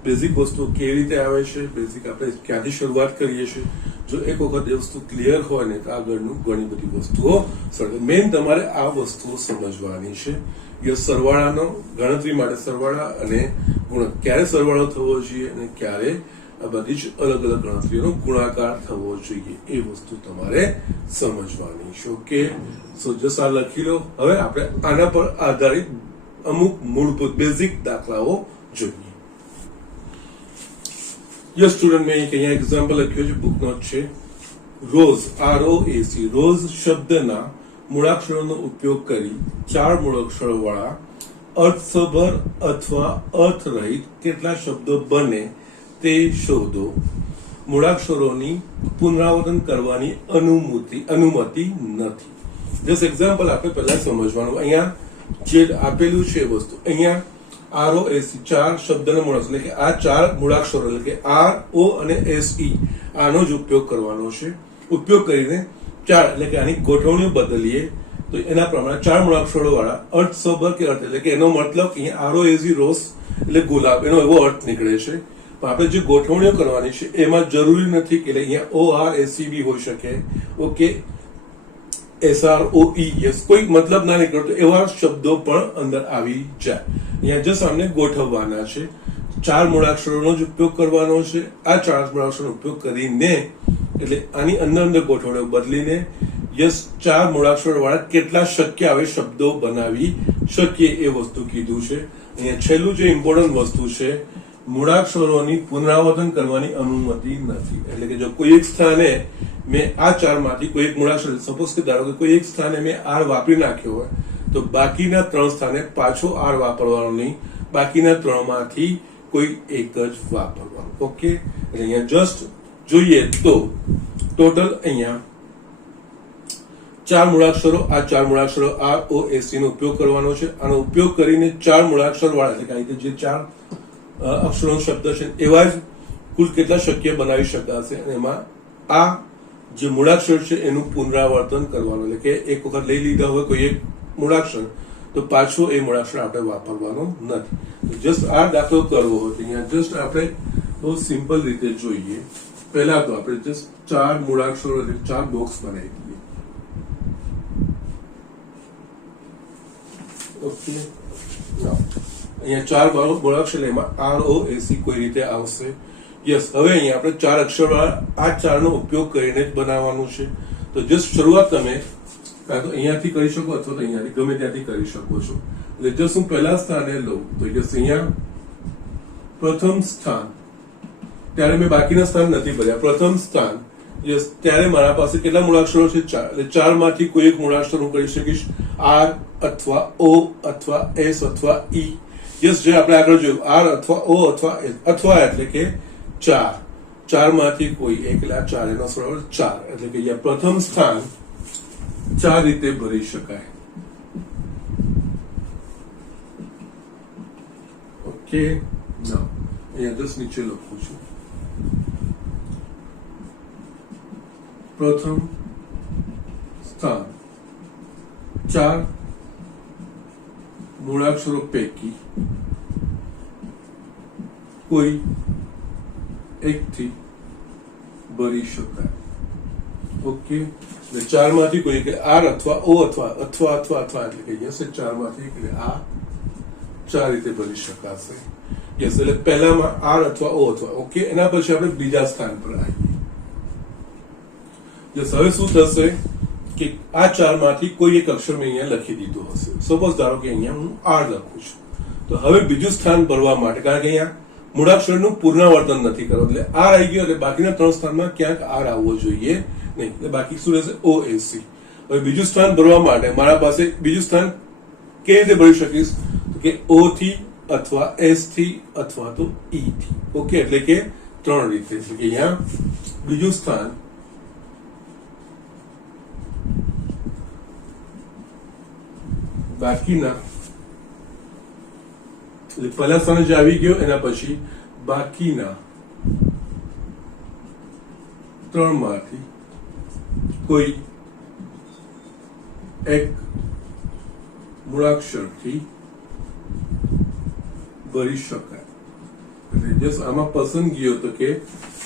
બેઝિક વસ્તુઓ કેવી રીતે આવે છે, બેઝિક આપણે ક્યાંથી શરૂઆત કરીએ છીએ, જો એક વખત એ વસ્તુ ક્લિયર હોય ને તો આગળનું ઘણી બધી વસ્તુઓ સરળ. મેઇન તમારે આ વસ્તુઓ સમજવાની છે. યસ, સરવાળાનો ગણતરી માટે સરવાળા અને ગુણક, ક્યારે સરવાળો થવો જોઈએ અને ક્યારે આ બધી જ અલગ અલગ ગણતરીઓનો ગુણાકાર થવો જોઈએ એ વસ્તુ તમારે સમજવાની છે. ઓકે, સો જસ્ટ આ લખી લો. હવે આપણે આના પર આધારિત અમુક મૂળભૂત બેઝિક દાખલાઓ જોઈએ. યસ સ્ટુડન્ટ, મેં અહીંયા એક્ઝામ્પલ લખ્યું છે, બુક નોટ છે. રોઝ, ROAC, રોઝ શબ્દના મૂળાક્ષરોનો ઉપયોગ કરી 4 મૂળાક્ષરો વાળા અર્થસભર અથવા અર્થરહિત કેટલા શબ્દો બને તે શોધો. મૂળાક્ષરોની પુનરાવર્તન કરવાની અનુમતિ નથી. જસ્ટ એક્ઝામ્પલ આપણે પહેલા સમજવાનું. અહીંયા જે આપેલું છે વસ્તુ, અહીંયા ROAC 4 શબ્દના મૂળાક્ષરો એટલે કે આ 4 મૂળાક્ષરો એટલે કે RO અને SE આનો જ ઉપયોગ કરવાનો છે. ઉપયોગ કરીને 4 એટલે કે આની ગોઠવણીઓ બદલીએ તો એના પ્રમાણે 4 મૂળાક્ષરો વાળા અર્થસભર કે અર્થ એટલે કે એનો મતલબ અહીંયા ROAC રોઝ એટલે ગુલાબ એનો એવો અર્થ નીકળે છે. પણ આપણે જે ગોઠવણીઓ કરવાની છે એમાં જરૂરી નથી કે અહીંયા ORACB હોઈ શકે. ઓકે, SROE, યસ, કોઈ મતલબ ના નીકળતો એવા શબ્દો પણ અંદર આવી જાય. અહીંયા જસ્ટ આમને ગોઠવવાના છે. 4 મૂળાક્ષરોનો જ ઉપયોગ કરવાનો છે. આ 4 મૂળાક્ષરોનો ઉપયોગ કરીને એટલે આની અંદર ગોઠવણીઓ બદલીને યસ 4 મૂળાક્ષરો વાળા કેટલા શક્ય આવે શબ્દો બનાવી શકીએ એ વસ્તુ કીધું છે. અહીંયા છેલ્લું જે ઇમ્પોર્ટન્ટ વસ્તુ છે, મૂળાક્ષરોની પુનરાવર્તન કરવાની અનુમતિ નથી. એટલે કે જો કોઈ એક સ્થાને મેં આ 4 માંથી કોઈ એક મૂળાક્ષર, સપોઝ કે ધારો કે કોઈ એક સ્થાને મેં R વાપરી નાખ્યો હોય તો બાકીના 3 સ્થાને પાછો R વાપરવાનો નહીં, બાકીના 3 માંથી કોઈ એક જ વાપરવાનું. ઓકે, એટલે અહીંયા જસ્ટ જોઈએ તો ટોટલ અહીંયા 4 મૂળાક્ષરો, આ 4 મૂળાક્ષરો ROAC નો ઉપયોગ કરવાનો છે. આનો ઉપયોગ કરીને 4 મૂળાક્ષર વાળા એટલે કે જે 4 અક્ષરોનો શબ્દ છે એવા જ કુલ કેટલા શક્ય બનાવી શકાશે. અને એમાં આ જે મૂળાક્ષર છે એનું પુનરાવર્તન કરવાનું એટલે કે એક વખત લઈ લીધા હોય કોઈ એક મૂળાક્ષર તો પાછો એ મૂળાક્ષર આપણે વાપરવાનો નથી. જસ્ટ આ દાખલો કરવો હોય તો અહીંયા જસ્ટ આપણે બહુ સિમ્પલ રીતે જોઈએ. પહેલા તો આપણે જસ્ટ 4 મૂળાક્ષરો એટલે 4 બોક્સ બનાવી દઈએ. ઓકે, અહીંયા 4 મૂળાક્ષર એમાં ROAC કોઈ રીતે આવશે. યસ, હવે અહીંયા આપણે 4 અક્ષર આ 4 નો ઉપયોગ કરીને જ બનાવવાનું છે. તો જસ્ટ શરૂઆત તમે કાં તો અહીંયાથી કરી શકો અથવા તો અહીંયાથી ગમે ત્યાંથી કરી શકો છો. એટલે જસ્ટ હું પહેલા સ્થાને લઉં તો જસ્ટ અહીંયા પ્રથમ સ્થાન, ત્યારે મેં બાકીના સ્થાન નથી ભર્યા. પ્રથમ સ્થાન યસ, ત્યારે મારા પાસે કેટલા મૂળાક્ષરો છે? 4. એટલે 4 માંથી કોઈ એક મૂળાક્ષર હું કરી શકીશ R અથવા O અથવા S અથવા E. યસ, જે આપણે આગળ જોયું R અથવા O અથવા એટલે કે 4 માંથી કોઈ એક, એટલે આ 4 એનો સરળ 4 એટલે કે અહીંયા પ્રથમ સ્થાન 4 રીતે ભરી શકાય. ઓકે, ના અહીંયા 10 નીચે લખું છું. પ્રથમ સ્થાન 4 મૂળાક્ષરો પૈકી કોઈ એકથી ભરી શકાય. ઓકે, એટલે 4 માંથી કોઈ R અથવા O અથવા એટલે કે યસ 4 માંથી એટલે આ 4 રીતે ભરી શકાશે. યસ, એટલે પહેલામાં R અથવા O અથવા. ઓકે, એના પછી આપણે બીજા સ્થાન પર આવીએ. યસ, હવે શું થશે કે આ 4 માંથી કોઈ એક અક્ષર મેં અહીંયા લખી દીધો હશે. સપોઝ ધારો કે અહીંયા હું R લખું છું તો હવે બીજું સ્થાન ભરવા માટે, કારણ કે અહીંયા મૂળાક્ષરનું પુનરાવર્તન નથી કરવું એટલે R આવી ગયો એટલે બાકીના 3 સ્થાનમાં ક્યાંક R આવવો જોઈએ. નહીં, એટલે બાકી શું રહેશે? OAC. હવે બીજું સ્થાન ભરવા માટે મારા પાસે બીજું સ્થાન કેવી રીતે ભરી શકીશ? તો કે O થી અથવા S થી અથવા તો E થી. ઓકે, એટલે કે 3 રીતે. એટલે કે અહીંયા બીજું સ્થાન બાકીના, એટલે પહેલા સ્થાને જે આવી ગયો એના પછી બાકીના 3 માંથી કોઈ એક મૂળાક્ષરથી ભરી શકાય. એટલે જસ્ટ આમાં પસંદગીઓ તો કે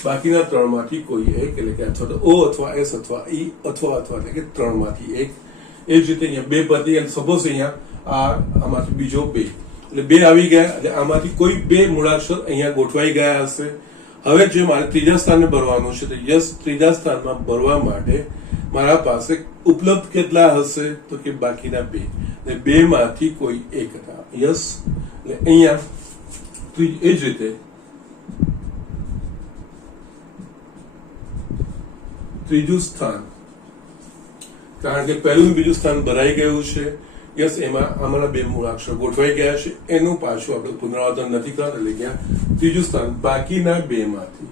બાકીના 3 માંથી કોઈ એક, એટલે કે અથવા તો O અથવા S અથવા E અથવા એટલે કે 3 માંથી એક. એ જ રીતે અહીંયા 2 પતિ, અને સપોઝ અહીંયા આમાંથી બીજો 2, એટલે 2 આવી ગયા, એટલે આમાંથી કોઈ 2 મૂળાક્ષર અહીંયા ગોઠવાઈ ગયા હશે. હવે જે મારે ત્રીજા સ્થાને ભરવાનું છે, તો યસ ત્રીજા સ્થાનમાં ભરવા માટે મારા પાસે ઉપલબ્ધ કેટલા હશે? તો કે બાકીના 2, એટલે 2 માંથી કોઈ એક હતા. યસ, એટલે અહીંયા એ જ રીતે ત્રીજું સ્થાન, કારણ કે પહેલું બીજું સ્થાન ભરાઈ ગયું છે. યસ, એમાં અમારા 2 મૂળાક્ષર ગોઠવાઈ ગયા છે, એનું પાછું આપણે પુનરાવર્તન નથી કરતા. એટલે કે ત્રીજું સ્થાન બાકીના 2 માંથી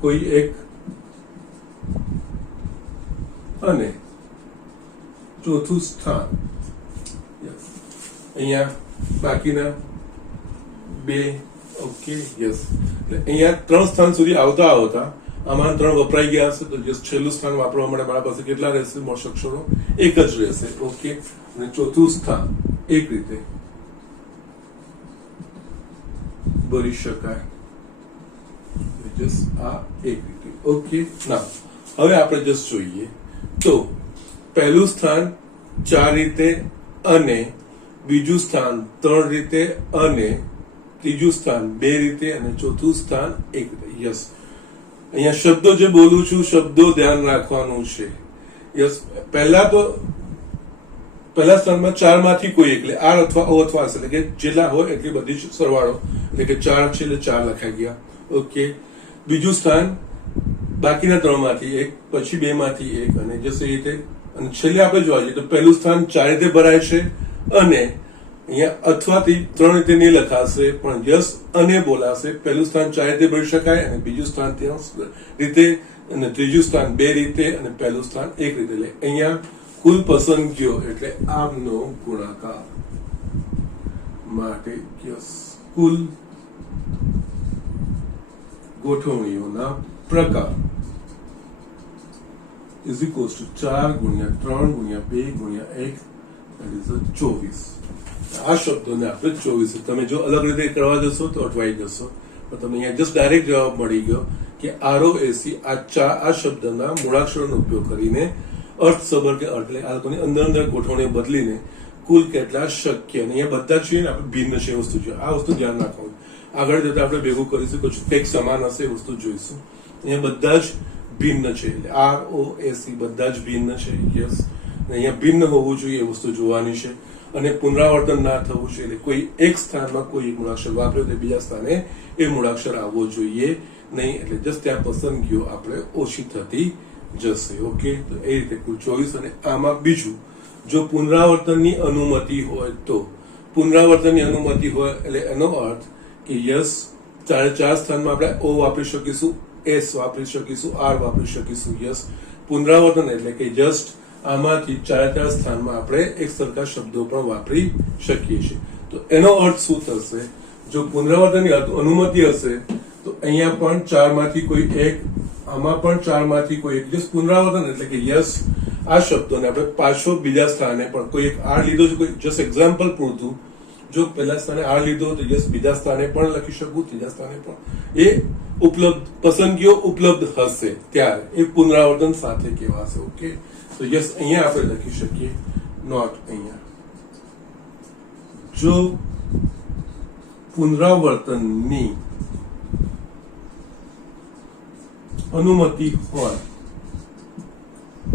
કોઈ એક, અને ચોથું સ્થાન અહીંયા બાકીના 2. ઓકે, યસ, એટલે અહીંયા 3 સ્થાન સુધી આવતા આમાં 3 વપરાઈ ગયા હશે, તો જસ્ટ છેલ્લું સ્થાન વાપરવા માટે મારા પાસે કેટલા રહેશે? મૂળાક્ષરો 1 જ રહેશે. ઓકે, અને ચોથું સ્થાન એક રીતે ભરી શકાય. જસ્ટ આ એક રીતે. ઓકે, ના હવે આપણે જસ્ટ જોઈએ તો પહેલું સ્થાન 4 રીતે, અને બીજું સ્થાન 3 રીતે, અને ત્રીજું સ્થાન 2 રીતે, અને ચોથું સ્થાન 1 રીતે. યસ, અહીંયા શબ્દો જે બોલું છું, શબ્દો ધ્યાન રાખવાનું છે. યસ, પહેલા સ્થાનમાં 4 માંથી કોઈ એક, એટલે R અથવા O અથવા S, એટલે કે જેટલા હોય એટલી બધી જ સરવાળો, એટલે કે 4 છે એટલે 4 લખાઈ ગયા. ઓકે, બીજું સ્થાન બાકીના 3 માંથી એક, પછી 2 માંથી એક, અને જશે એ રીતે. અને છેલ્લે આપણે જોવા જઈએ તો પહેલું સ્થાન 4 રીતે ભરાય છે, અને અહીંયા અથવાથી 3 રીતે નહીં લખાશે, પણ યસ અને બોલાશે. પહેલું સ્થાન 4 રીતે ભરી શકાય, અને બીજું સ્થાન 3 રીતે, અને ત્રીજું સ્થાન 2 રીતે, અને પહેલું સ્થાન 1 રીતે. એટલે અહીંયા કુલ પસંદગીઓ એટલે આમનો ગુણાકાર માટે યસ કુલ ગોઠવણીઓના પ્રકાર is equals to 4 ગુણ્યા 3 ગુણ્યા 2 ગુણ્યા 1, that is 24. આ શબ્દોને આપણે 24, તમે જો અલગ રીતે કરવા જશો તો અટવાઈ જશો, પણ તમને અહીંયા જસ્ટ ડાયરેક્ટ જવાબ મળી ગયો કે ROAC આ શબ્દના મૂળાક્ષરોનો ઉપયોગ કરીને અર્થસભર કે એટલે આ લોકોની અંદર ગોઠવણી બદલીને કુલ કેટલા શક્ય, અને અહીંયા બધા જ છે ને આપણે ભિન્ન છે વસ્તુ છે. આ વસ્તુ ધ્યાન રાખવાનું, આગળ જતા આપણે ભેગું કરીશું, કંઈક સમાન હશે એ વસ્તુ જોઈશું. અહીંયા બધા જ ભિન્ન છે, એટલે ROAC બધા જ ભિન્ન છે. યસ, અહીંયા ભિન્ન હોવું જોઈએ એ વસ્તુ જોવાની છે, અને પુનરાવર્તન ના થવું છે. એટલે કોઈ એક સ્થાનમાં કોઈ એક મૂળાક્ષર વાપર્યો તો બીજા સ્થાને એ મૂળાક્ષર આવવો જોઈએ નહીં. એટલે જસ્ટ ત્યાં પસંદગીઓ આપણે ઓછી થતી જશે. ઓકે, તો એ રીતે કુલ 24. અને આમાં બીજું, જો પુનરાવર્તનની અનુમતિ હોય તો, પુનરાવર્તનની અનુમતિ હોય એટલે એનો અર્થ કે યસ 4 સ્થાનમાં આપણે O વાપરી શકીશું, S વાપરી શકીશું, R વાપરી શકીશું. યસ, પુનરાવર્તન એટલે કે જસ્ટ આમાંથી 4 સ્થાનમાં આપણે એક સરખા શબ્દો પણ વાપરી શકીએ છીએ. તો એનો અર્થ શું થશે? જો પુનરાવર્તનની અનુમતિ હશે તો અહીંયા પણ 4 માંથી કોઈ એક, આમાં પણ 4 માંથી કોઈ એક. જસ્ટ પુનરાવર્તન એટલે કે યસ આ શબ્દોને આપણે પાછો બીજા સ્થાને પણ કોઈ એક R લીધો છે, કોઈ જસ્ટ એક્ઝામ્પલ પૂરતું, જો પહેલા સ્થાને R લીધો તો યસ બીજા સ્થાને પણ લખી શકું, ત્રીજા સ્થાને પણ. એ ઉપલબ્ધ પસંદગીઓ ઉપલબ્ધ હશે ત્યારે એ પુનરાવર્તન સાથે કહેવાશે. ઓકે, તો યસ અહીંયા આપણે લખી શકીએ નોટ. અહીંયા જો પુનરાવર્તનની અનુમતિ હોય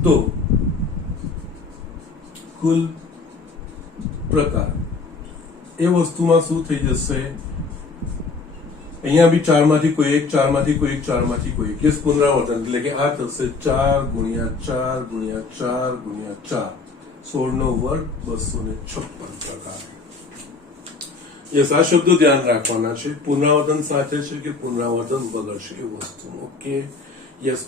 તો કુલ પ્રકાર, એ વસ્તુમાં શું થઈ જશે? અહીંયા બી 4 માંથી કોઈ એક, 4 માંથી કોઈ એક, 4 માંથી કોઈ એક. યસ, પુનરાવર્તન એટલે કે આ થશે 4 ગુણ્યા 4 ગુણ્યા 4 ગુણ્યા 4, 16 નો વર્ગ 256 પ્રકાર. યસ, આ શબ્દો ધ્યાન રાખવાના છે. પુનરાવર્તન સાથે છે કે પુનરાવર્તન વગર છે એ વસ્તુ. ઓકે. યસ,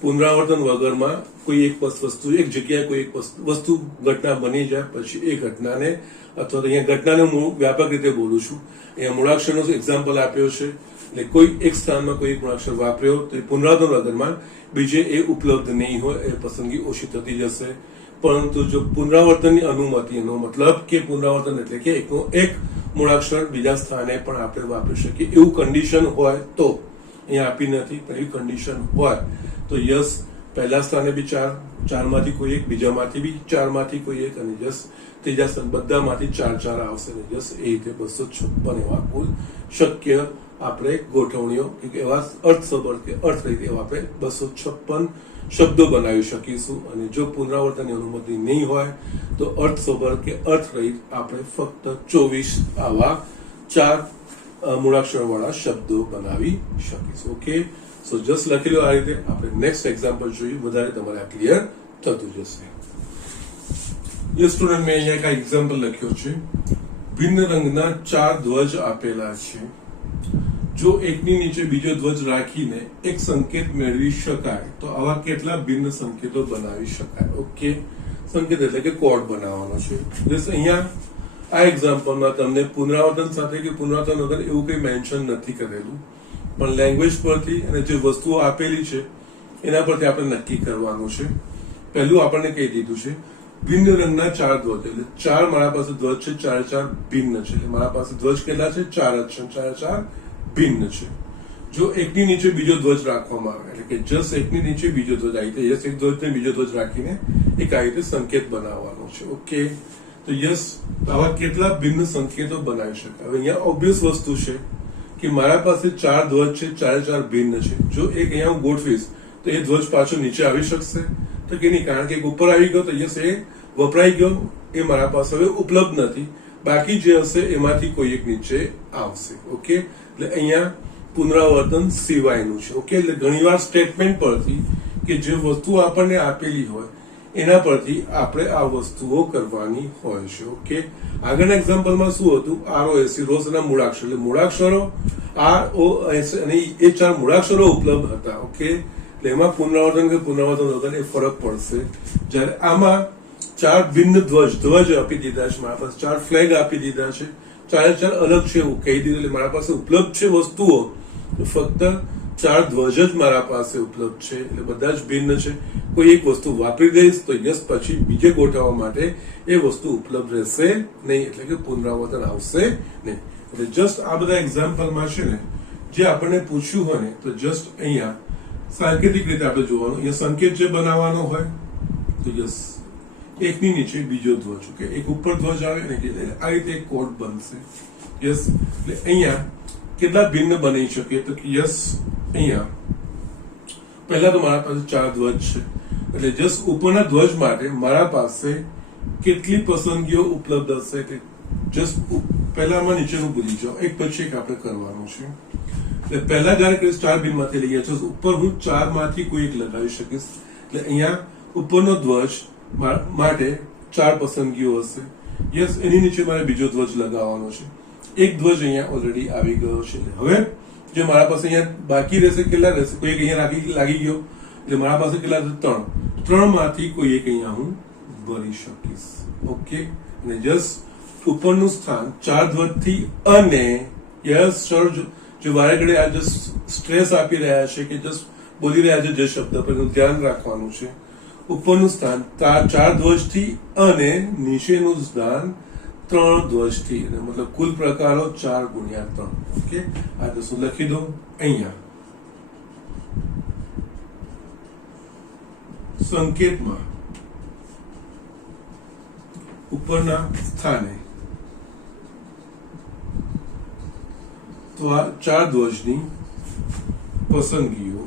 પુનરાવર્તન વગરમાં કોઈ એક વસ્તુ, એક જગ્યાએ કોઈ એક વસ્તુ ઘટના બની જાય પછી એ ઘટનાને, અથવા તો અહીંયા ઘટનાને હું વ્યાપક રીતે બોલું છું, અહીંયા મૂળાક્ષરનો એક્ઝામ્પલ આપ્યો છે, એટલે કોઈ એક સ્થાનમાં કોઈ એક મૂળાક્ષર વાપર્યો તો એ પુનરાવર્તન વગરમાં બીજે એ ઉપલબ્ધ નહીં હોય, એ પસંદગી ઓછી થતી જશે. પરંતુ જો પુનરાવર્તનની અનુમતિનો મતલબ કે પુનરાવર્તન એટલે કે એકનો એક મૂળાક્ષર બીજા સ્થાને પણ આપણે વાપરી શકીએ એવું કન્ડિશન હોય તો, અહીંયા આપી નથી પણ એવી કન્ડિશન હોય તો યસ, પહેલા સ્થાને બી 4, 4 માંથી કોઈ એક, બીજામાંથી બી 4 માંથી કોઈ એક, અને યસ ત્રીજા સ્થાન બધામાંથી 4 4 આવશે. અને યસ, એ રીતે 256 એવા કુલ શક્ય આપણે ગોઠવણીઓ એવા અર્થસભર કે અર્થરહિત એવા આપણે 256 શબ્દો બનાવી શકીશું. અને જો પુનરાવર્તનની અનુમતિ નહીં હોય તો અર્થસભર કે અર્થરહિત આપણે ફક્ત 24 આવા 4 મૂળાક્ષર વાળા શબ્દો બનાવી શકીશું. ઓકે, સો જસ્ટ લખી લો આ રીતે. આપણે નેક્સ્ટ એક્ઝામ્પલ જોઈએ, વધારે તમારે આ ક્લિયર થતું જશે. યસ સ્ટુડન્ટ, મેં અહીંયા એક એક્ઝામ્પલ લખ્યો છે. ભિન્ન રંગના 4 ધ્વજ આપેલા છે. જો એકની નીચે બીજો ધ્વજ રાખીને એક સંકેત મેળવી શકાય તો આવા કેટલા ભિન્ન સંકેતો બનાવી શકાય. ઓકે, સંકેત એટલે કે કોડ બનાવવાનો છે. જસ્ટ અહીંયા આ એક્ઝામ્પલમાં તમને પુનરાવર્તન સાથે કે પુનરાવર્તન વગર એવું કંઈ મેન્શન નથી કરેલું, પણ લેંગ્વેજ પરથી અને જે વસ્તુઓ આપેલી છે એના પરથી આપણે નક્કી કરવાનું છે. પહેલું આપણને કહી દીધું છે ભિન્ન રંગના 4 ધ્વજ, એટલે 4 મારા પાસે ધ્વજ છે, 4 4 ભિન્ન છે. એટલે મારા પાસે ધ્વજ કેટલા છે? 4 જ છે, 4 4 ભિન્ન છે. જો એકની નીચે બીજો ધ્વજ રાખવામાં આવે એટલે કે જસ્ટ એકની નીચે બીજો ધ્વજ આવી રીતે, યસ, એક ધ્વજને બીજો ધ્વજ રાખીને એક આવી રીતે સંકેત બનાવવાનો છે. ઓકે, તો યસ, આવા કેટલા ભિન્ન સંકેતો બનાવી શકાય? હવે અહીંયા ઓબ્વિયસ વસ્તુ છે કે મારા પાસે 4 ધ્વજ છે, 4 4 ભિન્ન છે. જો એક અહીંયા હું ગોઠવીશ તો એ ધ્વજ પાછો નીચે આવી શકશે? તો કે નહીં, કારણ કે એક ઉપર આવી ગયો તો યસ, એ વપરાઈ ગયો, એ મારા પાસે હવે ઉપલબ્ધ નથી. બાકી જે હશે એમાંથી કોઈ એક નીચે આવશે. ઓકે, એટલે અહીંયા પુનરાવર્તન સિવાયનું છે. ઓકે, એટલે ઘણીવાર સ્ટેટમેન્ટ પરથી કે જે વસ્તુ આપણને આપેલી હોય એના પરથી આપણે આ વસ્તુઓ કરવાની હોય છે. ઓકે, આગળના એક્ઝામ્પલમાં શું હતું? ROS, રોઝના મૂળાક્ષર, એટલે મૂળાક્ષરો ROS અને એ 4 મૂળાક્ષરો ઉપલબ્ધ હતા. ઓકે, એટલે એમાં પુનરાવર્તન કે પુનરાવર્તન વગર એ ફરક પડશે. જ્યારે આમાં 4 ભિન્ન ધ્વજ આપી દીધા છે, મારા પાસે 4 ફ્લેગ આપી દીધા છે, 4 4 અલગ છે એવું કહી દીધું, એટલે મારા પાસે ઉપલબ્ધ છે વસ્તુઓ તો ફક્ત 4 ધ્વજ જ મારા પાસે ઉપલબ્ધ છે, એટલે બધા જ ભિન્ન છે. કોઈ એક વસ્તુ વાપરી દઈશ તો યસ, પછી બીજે ગોઠવવા માટે એ વસ્તુ ઉપલબ્ધ રહેશે નહીં, એટલે કે પુનરાવર્તન આવશે નહીં. એટલે જસ્ટ આ બધા એક્ઝામ્પલમાં છે ને, જે આપણને પૂછ્યું હોય ને તો જસ્ટ અહીંયા સાંકેતિક રીતે આપણે જોવાનું. અહીંયા સંકેત જે બનાવવાનો હોય તો યસ, એકની નીચે બીજો ધ્વજ, કે એક ઉપર ધ્વજ આવે ને આ રીતે એક કોડ બનશે. યસ, એટલે અહીંયા કેટલા ભિન્ન બની શકે તો યસ, અહીંયા પહેલા તો મારા પાસે 4 ધ્વજ છે, એટલે જસ્ટ ઉપરના ધ્વજ માટે મારા પાસે કેટલી પસંદગીઓ ઉપલબ્ધ હશે? એટલે જસ્ટ પહેલામાં નીચેનું ભૂલી જાઓ, એક પછી એક આપણે કરવાનું છે. એટલે પહેલા જયારે 4 ભિન્ન માંથી લઈએ છો, ઉપર હું 4 માંથી કોઈ એક લગાવી શકીશ. એટલે અહીંયા ઉપરનો ધ્વજ માટે 4 પસંદગીઓ હશે. યસ, એની નીચે મારે બીજો ધ્વજ લગાવવાનો છે. એક ધ્વજ અહીંયા ઓલરેડી આવી ગયો છે. હવે જે મારા પાસે અહીંયા બાકી રહેશે, કેટલા રહેશે? કોઈ એક અહીંયા લાગી ગયો, એટલે મારા પાસે કેટલા રહેશે? 3. 3 માંથી કોઈ એક અહીંયા હું ભરી શકીશ. ઓકે, અને જસ્ટ ઉપરનું સ્થાન 4 ધ્વજથી અને યસ સર, જે વારે ઘડે આ જસ્ટ સ્ટ્રેસ આપી રહ્યા છે કે જસ્ટ બોલી રહ્યા છે જે શબ્દ પર એનું ધ્યાન રાખવાનું છે. ઉપરનું સ્થાન 4 ધ્વજથી અને નીચેનું સ્થાન 3 ધ્વજથી, મતલબ કુલ પ્રકારો 4 ગુણ્યા 3. ઓકે, આ તો શું લખી દો અહીંયા સંકેતમાં ઉપરના સ્થાને તો આ 4 ધ્વજની પસંદગીઓ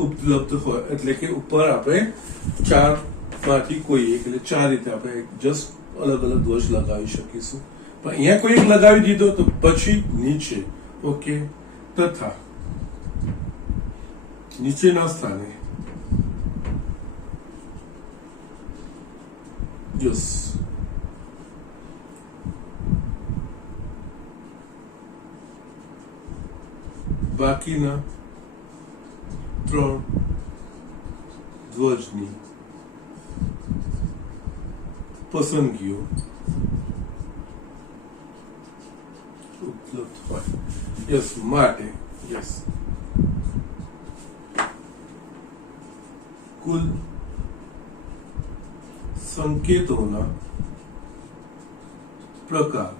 ઉપલબ્ધ હોય, એટલે કે ઉપર આપણે 4 માંથી કોઈ એક, એટલે 4 રીતે આપણે જસ્ટ અલગ અલગ ધ્વજ લગાવી શકીશું. પણ અહીંયા કોઈ એક લગાવી દીધો તો પછી નીચે, ઓકે, તથા નીચેના સ્થાને યસ બાકીના 3 ધ્વજની પસંદગીઓ ઉપલબ્ધ હોય. યસ માટે યસ કુલ સંકેતોના પ્રકાર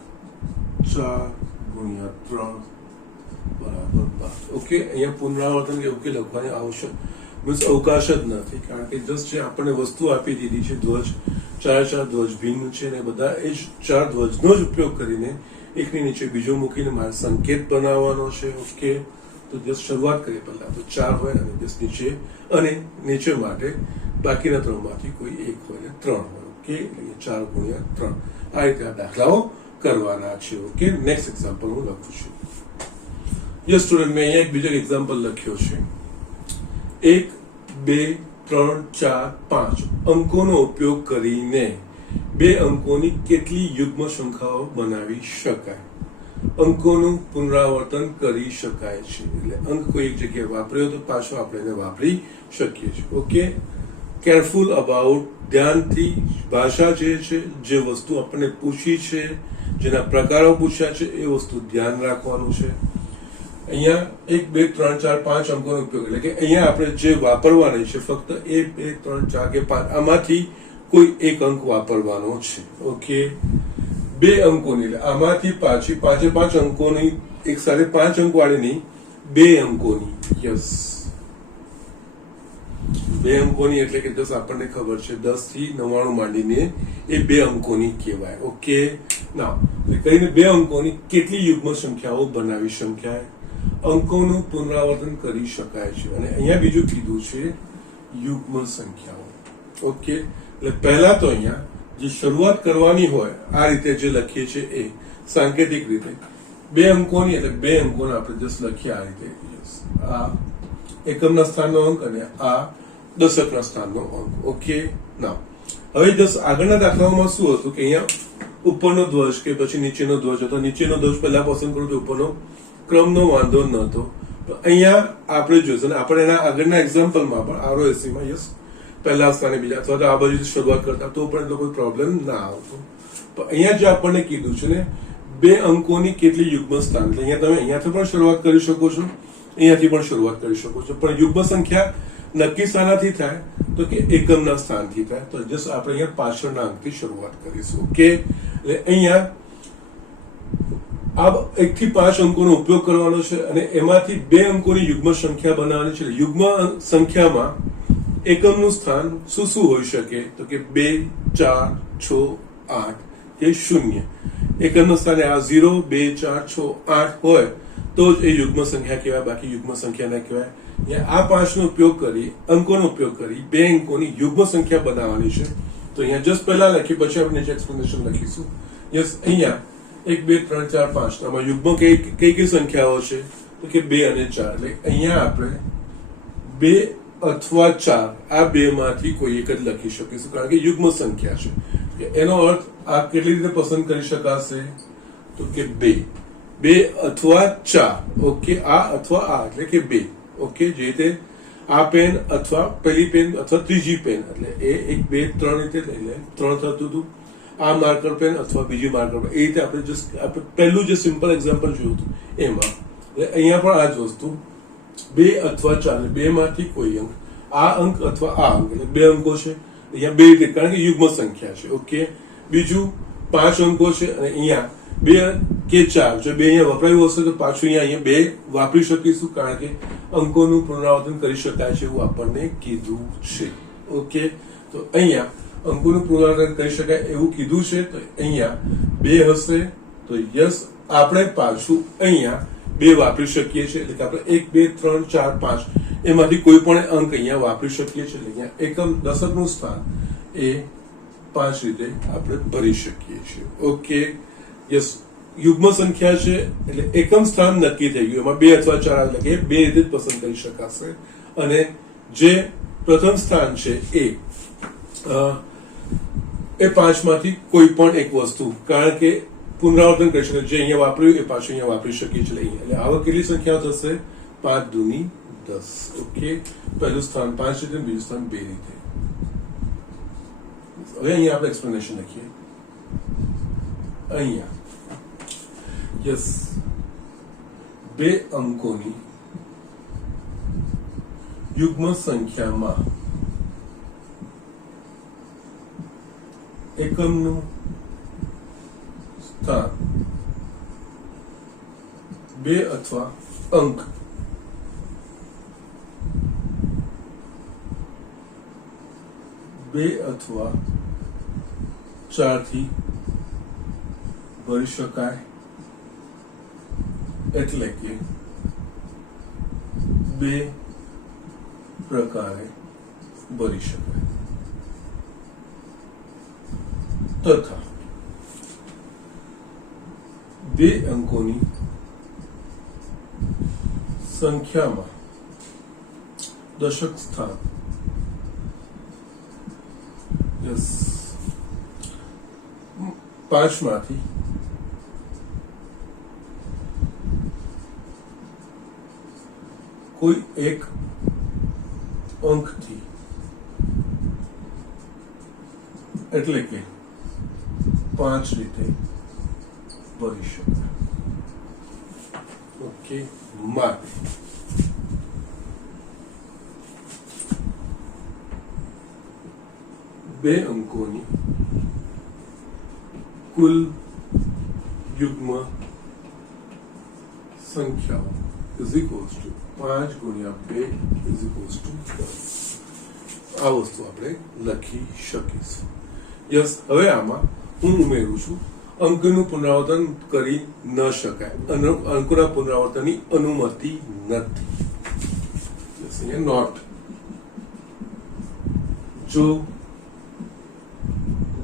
4×3 બરાબર 5. ઓકે, અહીંયા પુનરાવર્તન કે ઓકે લખવાની આવશ્યક મીન્સ અવકાશ જ નથી, કારણ કે જસ્ટ જે આપણને વસ્તુ આપી દીધી છે ધ્વજ, 4 ધ્વજ ભિન્ન છે ને બધા એ જ 4 ધ્વજનો જ ઉપયોગ કરીને એકની નીચે બીજો મૂકીને મારે સંકેત બનાવવાનો છે. ઓકે, તો જસ્ટ શરૂઆત કરીએ. પહેલા તો 4 હોય અને જસ્ટ નીચે અને નીચે માટે બાકીના 3 માંથી કોઈ એક હોય ને 3 હોય. ઓકે, એટલે 4×3 આ રીતે આ દાખલાઓ કરવાના છે. ઓકે, નેક્સ્ટ એક્ઝામ્પલ હું લખું છું. યસ સ્ટુડન્ટ, મેં અહીંયા એક બીજો એક્ઝામ્પલ લખ્યો છે. 1, 2, 3, 4, 5 અંકોનો ઉપયોગ કરીને 2 અંકોની કેટલી યુગ્મ સંખ્યાઓ બનાવી શકાય? અંકોનું પુનરાવર્તન કરી શકાય છે. એટલે અંક કોઈ એક જગ્યાએ વાપર્યો તો પાછો આપણે એને વાપરી શકીએ છીએ. ઓકે, કેરફુલ અબાઉટ, ધ્યાનથી ભાષા જે છે, જે વસ્તુ આપણને પૂછી છે, જેના પ્રકારો પૂછ્યા છે એ વસ્તુ ધ્યાન રાખવાનું છે. અહીંયા 1, 2, 3, 4, 5 અંકોનો ઉપયોગ એટલે કે અહીંયા આપણે જે વાપરવાની છે ફક્ત 1, 2, 3, 4 કે 5 આમાંથી કોઈ એક અંક વાપરવાનો છે. ઓકે, 2 અંકોની એટલે આમાંથી પાછી 5 અંકોની એક સાથે 5 અંક વાળીની 2 અંકોની. યસ, 2 અંકોની એટલે કે 10 આપણને ખબર છે 10 થી 99 માંડીને એ 2 અંકોની કહેવાય. ઓકે, ના કરીને 2 અંકોની કેટલી યુગ્મ સંખ્યાઓ બનાવી શકાય? અંકોનું પુનરાવર્તન કરી શકાય છે. અને અહીંયા બીજું કીધું છે યુગ્મ સંખ્યાઓ. ઓકે, એટલે પહેલા તો અહીંયા જે શરૂઆત કરવાની હોય આ રીતે જે લખીએ છીએ એ સાંકેતિક રીતે 2 અંકોની એટલે 2 અંકોને આપણે જસ્ટ લખીએ આ રીતે. આ એકમના સ્થાનનો અંક અને આ દશકના સ્થાનનો અંક. ઓકે, ના હવે જસ્ટ આગળના દાખલાઓમાં શું હતું કે અહીંયા ઉપરનો ધ્વજ કે પછી નીચેનો ધ્વજ હતો. નીચેનો ધ્વજ પહેલા પસંદ કરું તો ઉપરનો ક્રમનો વાંધો નતો. અહીંયા આપણે જોઈશું અને આપણે એના આગળના એક્ઝામ્પલમાં પણ ROSC માં યસ પહેલા સ્થાને બીજા અથવા તો આ બાજુ શરૂઆત કરતા તો પણ એટલો કોઈ પ્રોબ્લેમ ના આવતો. પણ અહીંયા જે આપણને કીધું છે ને 2 અંકોની કેટલી યુગ્મ સ્થાન, એટલે અહીંયા તમે અહીંયાથી પણ શરૂઆત કરી શકો છો, અહીંયાથી પણ શરૂઆત કરી શકો છો. પણ યુગ્મ સંખ્યા નક્કી શાનાથી થાય તો કે એકમના સ્થાનથી થાય. તો જસ્ટ આપણે અહીંયા પાછળના અંકથી શરૂઆત કરીશું. ઓકે, એટલે અહીંયા આ 1 થી 5 અંકોનો ઉપયોગ કરવાનો છે અને એમાંથી 2 અંકોની યુગ્મ સંખ્યા બનાવવાની છે. યુગ્મ સંખ્યામાં એકમનું સ્થાન શું શું હોઈ શકે તો કે 2, 4, 6, 8 કે 0. એકમનું સ્થાને આ 0, 2, 4, 6, 8 હોય તો જ એ યુગ્મ સંખ્યા કહેવાય, બાકી યુગ્મ સંખ્યા ના કહેવાય. આ 5 નો ઉપયોગ કરી અંકોનો ઉપયોગ કરી 2 અંકોની યુગ્મ સંખ્યા બનાવવાની છે. તો અહીંયા જસ્ટ પહેલા લખી પછી આપણે નીચે એક્સપ્લેનેશન લખીશું. યસ, અહીંયા 1, 2, 3, 4, 5 આમાં યુગ્મ કઈ સંખ્યાઓ છે તો કે 2 અને 4. એટલે અહીંયા આપણે 2 અથવા 4 આ 2 માંથી કોઈ એક જ લખી શકીશું કારણ કે યુગ્મ સંખ્યા છે. એનો અર્થ આ કેટલી રીતે પસંદ કરી શકાશે તો કે 2 અથવા 4. ઓકે, આ અથવા આ એટલે કે 2. ઓકે, જે રીતે આ પેન અથવા પહેલી પેન અથવા ત્રીજી પેન એટલે એ 1, 2, 3 રીતે લઈ લે 3 થતું હતું. આ માર્કર પેન અથવા બીજી માર્કર પેન એ રીતે આપણે જસ્ટ આપણે પહેલું જે સિમ્પલ એક્ઝામ્પલ જોયું હતું એમાં અહીંયા પણ આ જ વસ્તુ 2 અથવા 4 2 માંથી કોઈ અંક, આ અંક અથવા આ અંક એટલે 2 અંકો છે. અહીંયા 2 રીતે કારણ કે યુગ્મ સંખ્યા છે. ઓકે, બીજું 5 અંકો છે અને અહીંયા 2 કે 4 જો 2 અહીંયા વપરાયું હશે તો પાછું અહીંયા 2 વાપરી શકીશું કારણ કે અંકોનું પુનરાવર્તન કરી શકાય છે એવું આપણને કીધું છે. ઓકે, તો અહીંયા અંકોનું પુનરાવર્તન કરી શકાય એવું કીધું છે તો અહીંયા 2 હશે તો યસ આપણે પાછું અહીંયા 2 વાપરી શકીએ છીએ. એટલે કે આપણે 1, 2, 3, 4, 5 એમાંથી કોઈ પણ અંક અહીંયા વાપરી શકીએ છીએ. એટલે અહીંયા એકમ દશકનું સ્થાન એ 5 રીતે આપણે ભરી શકીએ છીએ. Okay, yes. યુગ્મ સંખ્યા છે એટલે એકમ સ્થાન નક્કી થઈ ગયું, એમાં 2 અથવા 4 એટલે કે 2 રીતે જ પસંદ કરી શકાશે. અને જે પ્રથમ સ્થાન છે એ 5 માંથી કોઈ પણ એક વસ્તુ, કારણ કે પુનરાવર્તન કરી શકે, જે અહીંયા વાપર્યું એ પાછું અહીંયા વાપરી શકીએ છીએ. એટલે આવા કેટલી સંખ્યાઓ થશે? 5 દૂની 10. ઓકે, પહેલું સ્થાન 5 રીતે, બીજું સ્થાન 2 રીતે. હવે અહીંયા આપણે એક્સપ્લેનેશન લખીએ. અહીંયા યસ, 2 અંકોની યુગ્મ સંખ્યામાં એકમનું સ્થાન 2 અથવા અંક બે અથવા 4 થી ભરી શકાય. એટલે કે 2 પ્રકારે ભરી શકાય. તથા 2 અંકોની સંખ્યામાં દશક સ્થાન 5 માંથી કોઈ એક અંકથી, એટલે કે 5 રીતે ભરી શકાય. ઓકે, માટે 2 અંકોની કુલ યુગ્મ સંખ્યાઓ ઇઝ ઇક્વલ્સ ટુ 5 ગુણ્યા 2 ઇઝ ઇક્વલ્સ ટુ 10. આ વસ્તુ આપણે લખી શકીશું. યસ, હવે આમાં હું ઉમેરું છું, અંકનું પુનરાવર્તન કરી ન શકાય, અંકોના પુનરાવર્તનની અનુમતિ નથી. યસ, અહીંયા નોટ. જો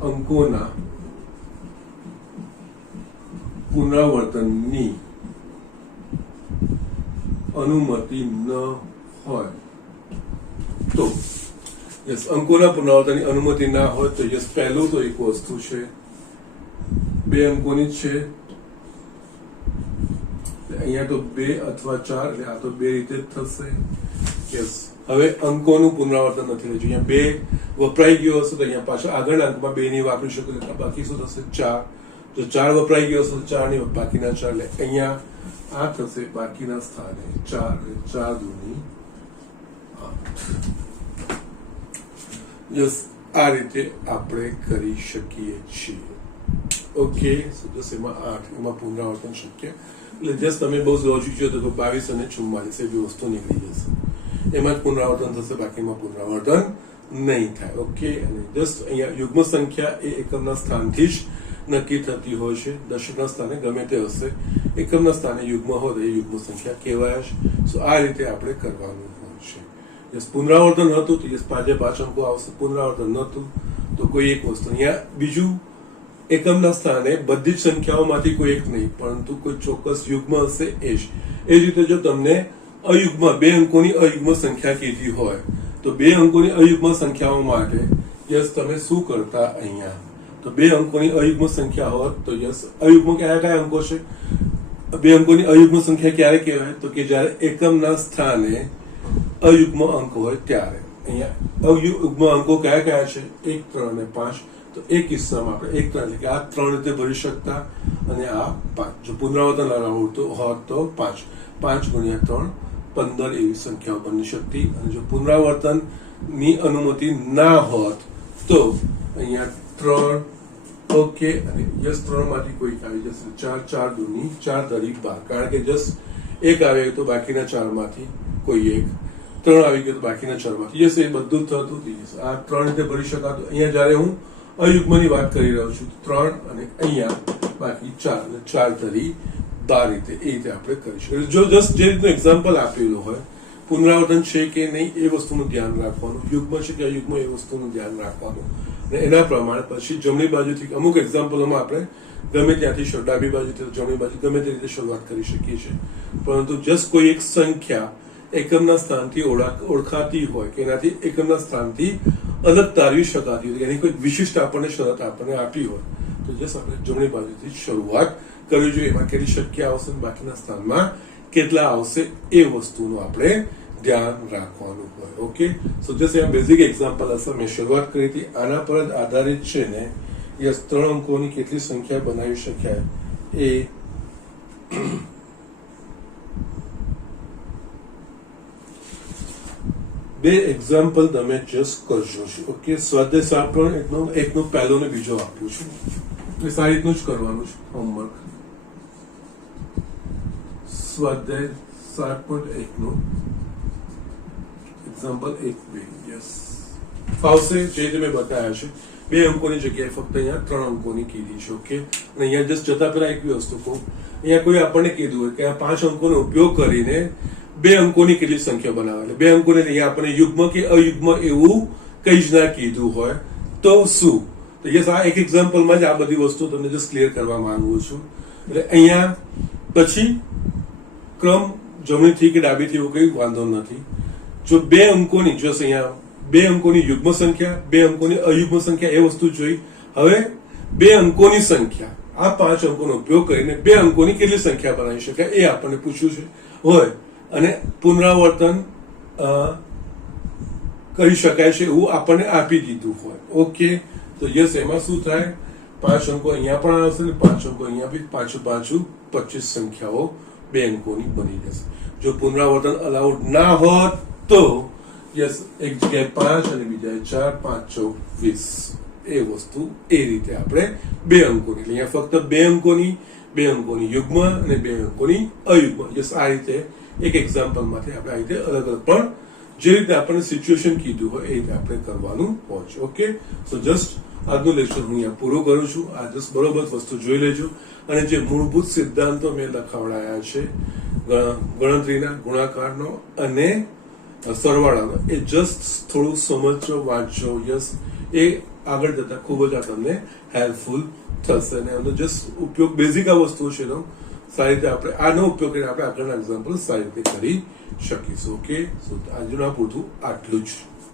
અંકોના પુનરાવર્તનની અનુમતિ ન હોય તો, યસ, અંકોના પુનરાવર્તનની અનુમતિ ના હોય તો યસ, પહેલું તો એક વસ્તુ છે 2 અંકોની છે, અહીંયા તો 2 અથવા 4, એટલે આ તો 2 રીતે જ થશે. યસ, હવે અંકોનું પુનરાવર્તન નથી રહેતું. અહીંયા 2 વપરાઈ ગયો હશે તો અહીંયા પાછા આગળના અંકમાં 2 ની વાપરી શકો, એટલે બાકી શું થશે? 4. જો 4 વપરાઈ ગયો હશે તો 4 ની બાકીના 4, એટલે અહીંયા આ થશે બાકીના સ્થાને 4. 4 દૂની 8. યસ, આ રીતે આપણે કરી શકીએ છીએ. ઓકે, સો જસ એમાં 8, એમાં પુનરાવર્તન શક્ય. એટલે જસ્ટ તમે બહુ લોજિક જો તો 22 અને 44 એ બે વસ્તુ નીકળી જશે. એમાં જ પુનરાવર્તન થશે, બાકીમાં પુનરાવર્તન નહીં થાય. ઓકે, અને જસ્ટ અહીંયા યુગ્મ સંખ્યા એ એકમના સ્થાનથી જ નક્કી થતી હોય છે. દશકના સ્થાને ગમે તે હશે, એકમના સ્થાને યુગ્મ હોય તો એ યુગ્મ સંખ્યા કહેવાય છે. સો આ રીતે આપણે કરવાનું હોય છે. યસ, પુનરાવર્તન હતું તો યસ 5 અંકો આવશે, પુનરાવર્તન નહોતું તો કોઈ એક વસ્તુ. અહીંયા બીજું, એકમના સ્થાને બધી જ સંખ્યાઓમાંથી કોઈ એક નહીં, પરંતુ કોઈ ચોક્કસ યુગ્મ હશે એ જ. એ જ રીતે જો તમને અયુગ્મ 2 અંકોની અયુગ્મ સંખ્યા કીધી હોય તો 2 અંકોની અયુગ્મ સંખ્યાઓ માટે યસ તમે શું કરતા? અહીંયા તો 2 અંકોની અયુગ્મ સંખ્યા હોત તો યસ, અયુગ્મ કયા અંકો છે? 2 અંકોની અયુગ્મ સંખ્યા ક્યારે કહેવાય? તો કે જ્યારે એકમના સ્થાને અયુગ્મ અંક હોય ત્યારે. અહીંયા અયુગ્મ અંકો કયા છે? 1, 3 અને 5. તો એ કિસ્સામાં આપણે 1, 3 એટલે કે આ 3 રીતે ભરી શકતા, અને આ 5. જો પુનરાવર્તન આવડતું હોત તો 5. 5 ગુણ્યા 3 15 એવી સંખ્યાઓ બની શકતી. અને જો પુનરાવર્તન ની અનુમતિ ના હોત તો અહીંયા 3. ઓકે, અને યસ 3 માંથી કોઈ આવી જશે 4. 4 દૂની 4 તારીખ 12, કારણ કે જસ્ટ 1 આવે તો બાકીના 4 માંથી કોઈ એક, 3 આવી ગયો તો બાકીના 4 માંથી યસ, એ બધું જ થતું. આ 3 રીતે ભરી શકાતું. અહીંયા જયારે હું અયુગ્મની વાત કરી રહ્યો છું 3 અને અહીંયા બાકી 4, એટલે 4 તારીખ 12 રીતે એ રીતે આપણે કરી શકીએ. જો જસ્ટ જે રીતનું એક્ઝામ્પલ આપેલું હોય, પુનરાવર્તન છે કે નહીં એ વસ્તુનું ધ્યાન રાખવાનું, યુગ્મ છે કે અયુગ્મ એ વસ્તુનું ધ્યાન રાખવાનું. અને એના પ્રમાણે પછી જમણી બાજુથી અમુક એક્ઝામ્પલોમાં આપણે ગમે ત્યાંથી ડાબી બાજુથી જમણી બાજુ ગમે તે રીતે શરૂઆત કરી શકીએ છીએ, પરંતુ જસ્ટ કોઈ એક સંખ્યા એકમના સ્થાનથી ઓળખાતી હોય કે એનાથી એકમના સ્થાનથી અલગ તારવી શકાતી હોય, એની કોઈ વિશિષ્ટ આપણને શરત આપણને આપી હોય તો જસ્ટ આપણે જમણી બાજુથી શરૂઆત કરવી જોઈએ. એમાં કેટલી શક્ય આવશે, બાકીના સ્થાનમાં કેટલા આવશે એ વસ્તુનું આપણે ધ્યાન રાખવાનું હોય. ઓકે, સો જસ્ટ આ બેઝિક એક્ઝામ્પલ હશે, મેં શરૂઆત કરી હતી આના પર જ આધારિત છે ને. યસ, 3 અંકોની કેટલી સંખ્યા બનાવી શકાય એ બે એક્ઝામ્પલ તમે જસ્ટ કરજો. ઓકે, સ્વાધ્યાય 7.1 એકનો પહેલો ને બીજો આપું છું, એ સારી રીતનું જ કરવાનું છે હોમવર્ક. સ્વાધ્યાય 7.1 નું એક્ઝામ્પલ 1-2. યસ, ફાવશે જે રીતે મેં બતાવ્યા છે. 2 અંકોની જગ્યાએ ફક્ત અહીંયા 3 અંકોની કીધી છે. ઓકે, અને અહીંયા જસ્ટ જતા પહેલા એક વસ્તુ કહું, અહીંયા કોઈ આપણને કીધું હોય કે આ 5 અંકોનો ઉપયોગ કરીને 2 અંકોની કેટલી સંખ્યા બનાવે, એટલે 2 અંકોને અહીંયા આપણને યુગ્મ કે અયુગ્મ એવું કઈ જ ના કીધું હોય તો શું? તો યસ, આ એક એક્ઝામ્પલમાં જ આ બધી વસ્તુ તમને જસ્ટ ક્લિયર કરવા માંગુ છું. એટલે અહીંયા પછી ક્રમ જમણીથી કે ડાબીથી એવું કઈ વાંધો નથી. જો 2 અંકોની જસ્ટ અહીંયા 2 અંકોની યુગ્મ સંખ્યા, 2 અંકોની અયુગ્મ સંખ્યા એ વસ્તુ જોઈ. હવે 2 અંકોની સંખ્યા, આ 5 અંકોનો ઉપયોગ કરીને 2 અંકોની કેટલી સંખ્યા બનાવી શકાય એ આપણને પૂછ્યું છે હોય, અને પુનરાવર્તન કરી શકાય છે એવું આપણને આપી દીધું હોય. ઓકે, તો યસ, એમાં શું થાય, 5 અંકો અહીંયા પણ આવશે ને 5 અંકો અહીંયા બી, પાછું 25 સંખ્યાઓ 2 અંકોની બની જશે. જો પુનરાવર્તન અલાઉડ ના હોત તો યસ, એક જગ્યાએ 5 અને બીજા 4, 5 ચોક 20 એ વસ્તુ એ રીતે આપણે 2 અંકોની, એટલે અહીંયા ફક્ત 2 અંકોની, 2 અંકોની યુગ્મ અને 2 અંકોની અયુગ્મ. યસ, આ રીતે એક એક્ઝામ્પલમાંથી આપણે આ રીતે અલગ અલગ પણ જે રીતે આપણને સિચ્યુએશન કીધું હોય એ રીતે આપણે કરવાનું હોય છે. ઓકે, સો જસ્ટ આજનું લેક્ચર હું અહીંયા પૂરું કરું છું. આ જસ્ટ બરોબર વસ્તુ જોઈ લેજો, અને જે મૂળભૂત સિદ્ધાંતો મેં લખાવડાયા છે ગણતરીના, ગુણાકારનો અને સરવાળાનો, એ જસ્ટ થોડું સમજજો, વાંચજો. યસ, એ આગળ જતા ખૂબ જ આ તમને હેલ્પફુલ થશે, અને એનો જસ્ટ ઉપયોગ બેઝિક આ વસ્તુ છે એનો સારી રીતે આપણે આનો ઉપયોગ કરીને આપણે આગળના એક્ઝામ્પલ સારી રીતે કરી શકીશું. ઓકે, સો આજનું પૂરતું આટલું જ.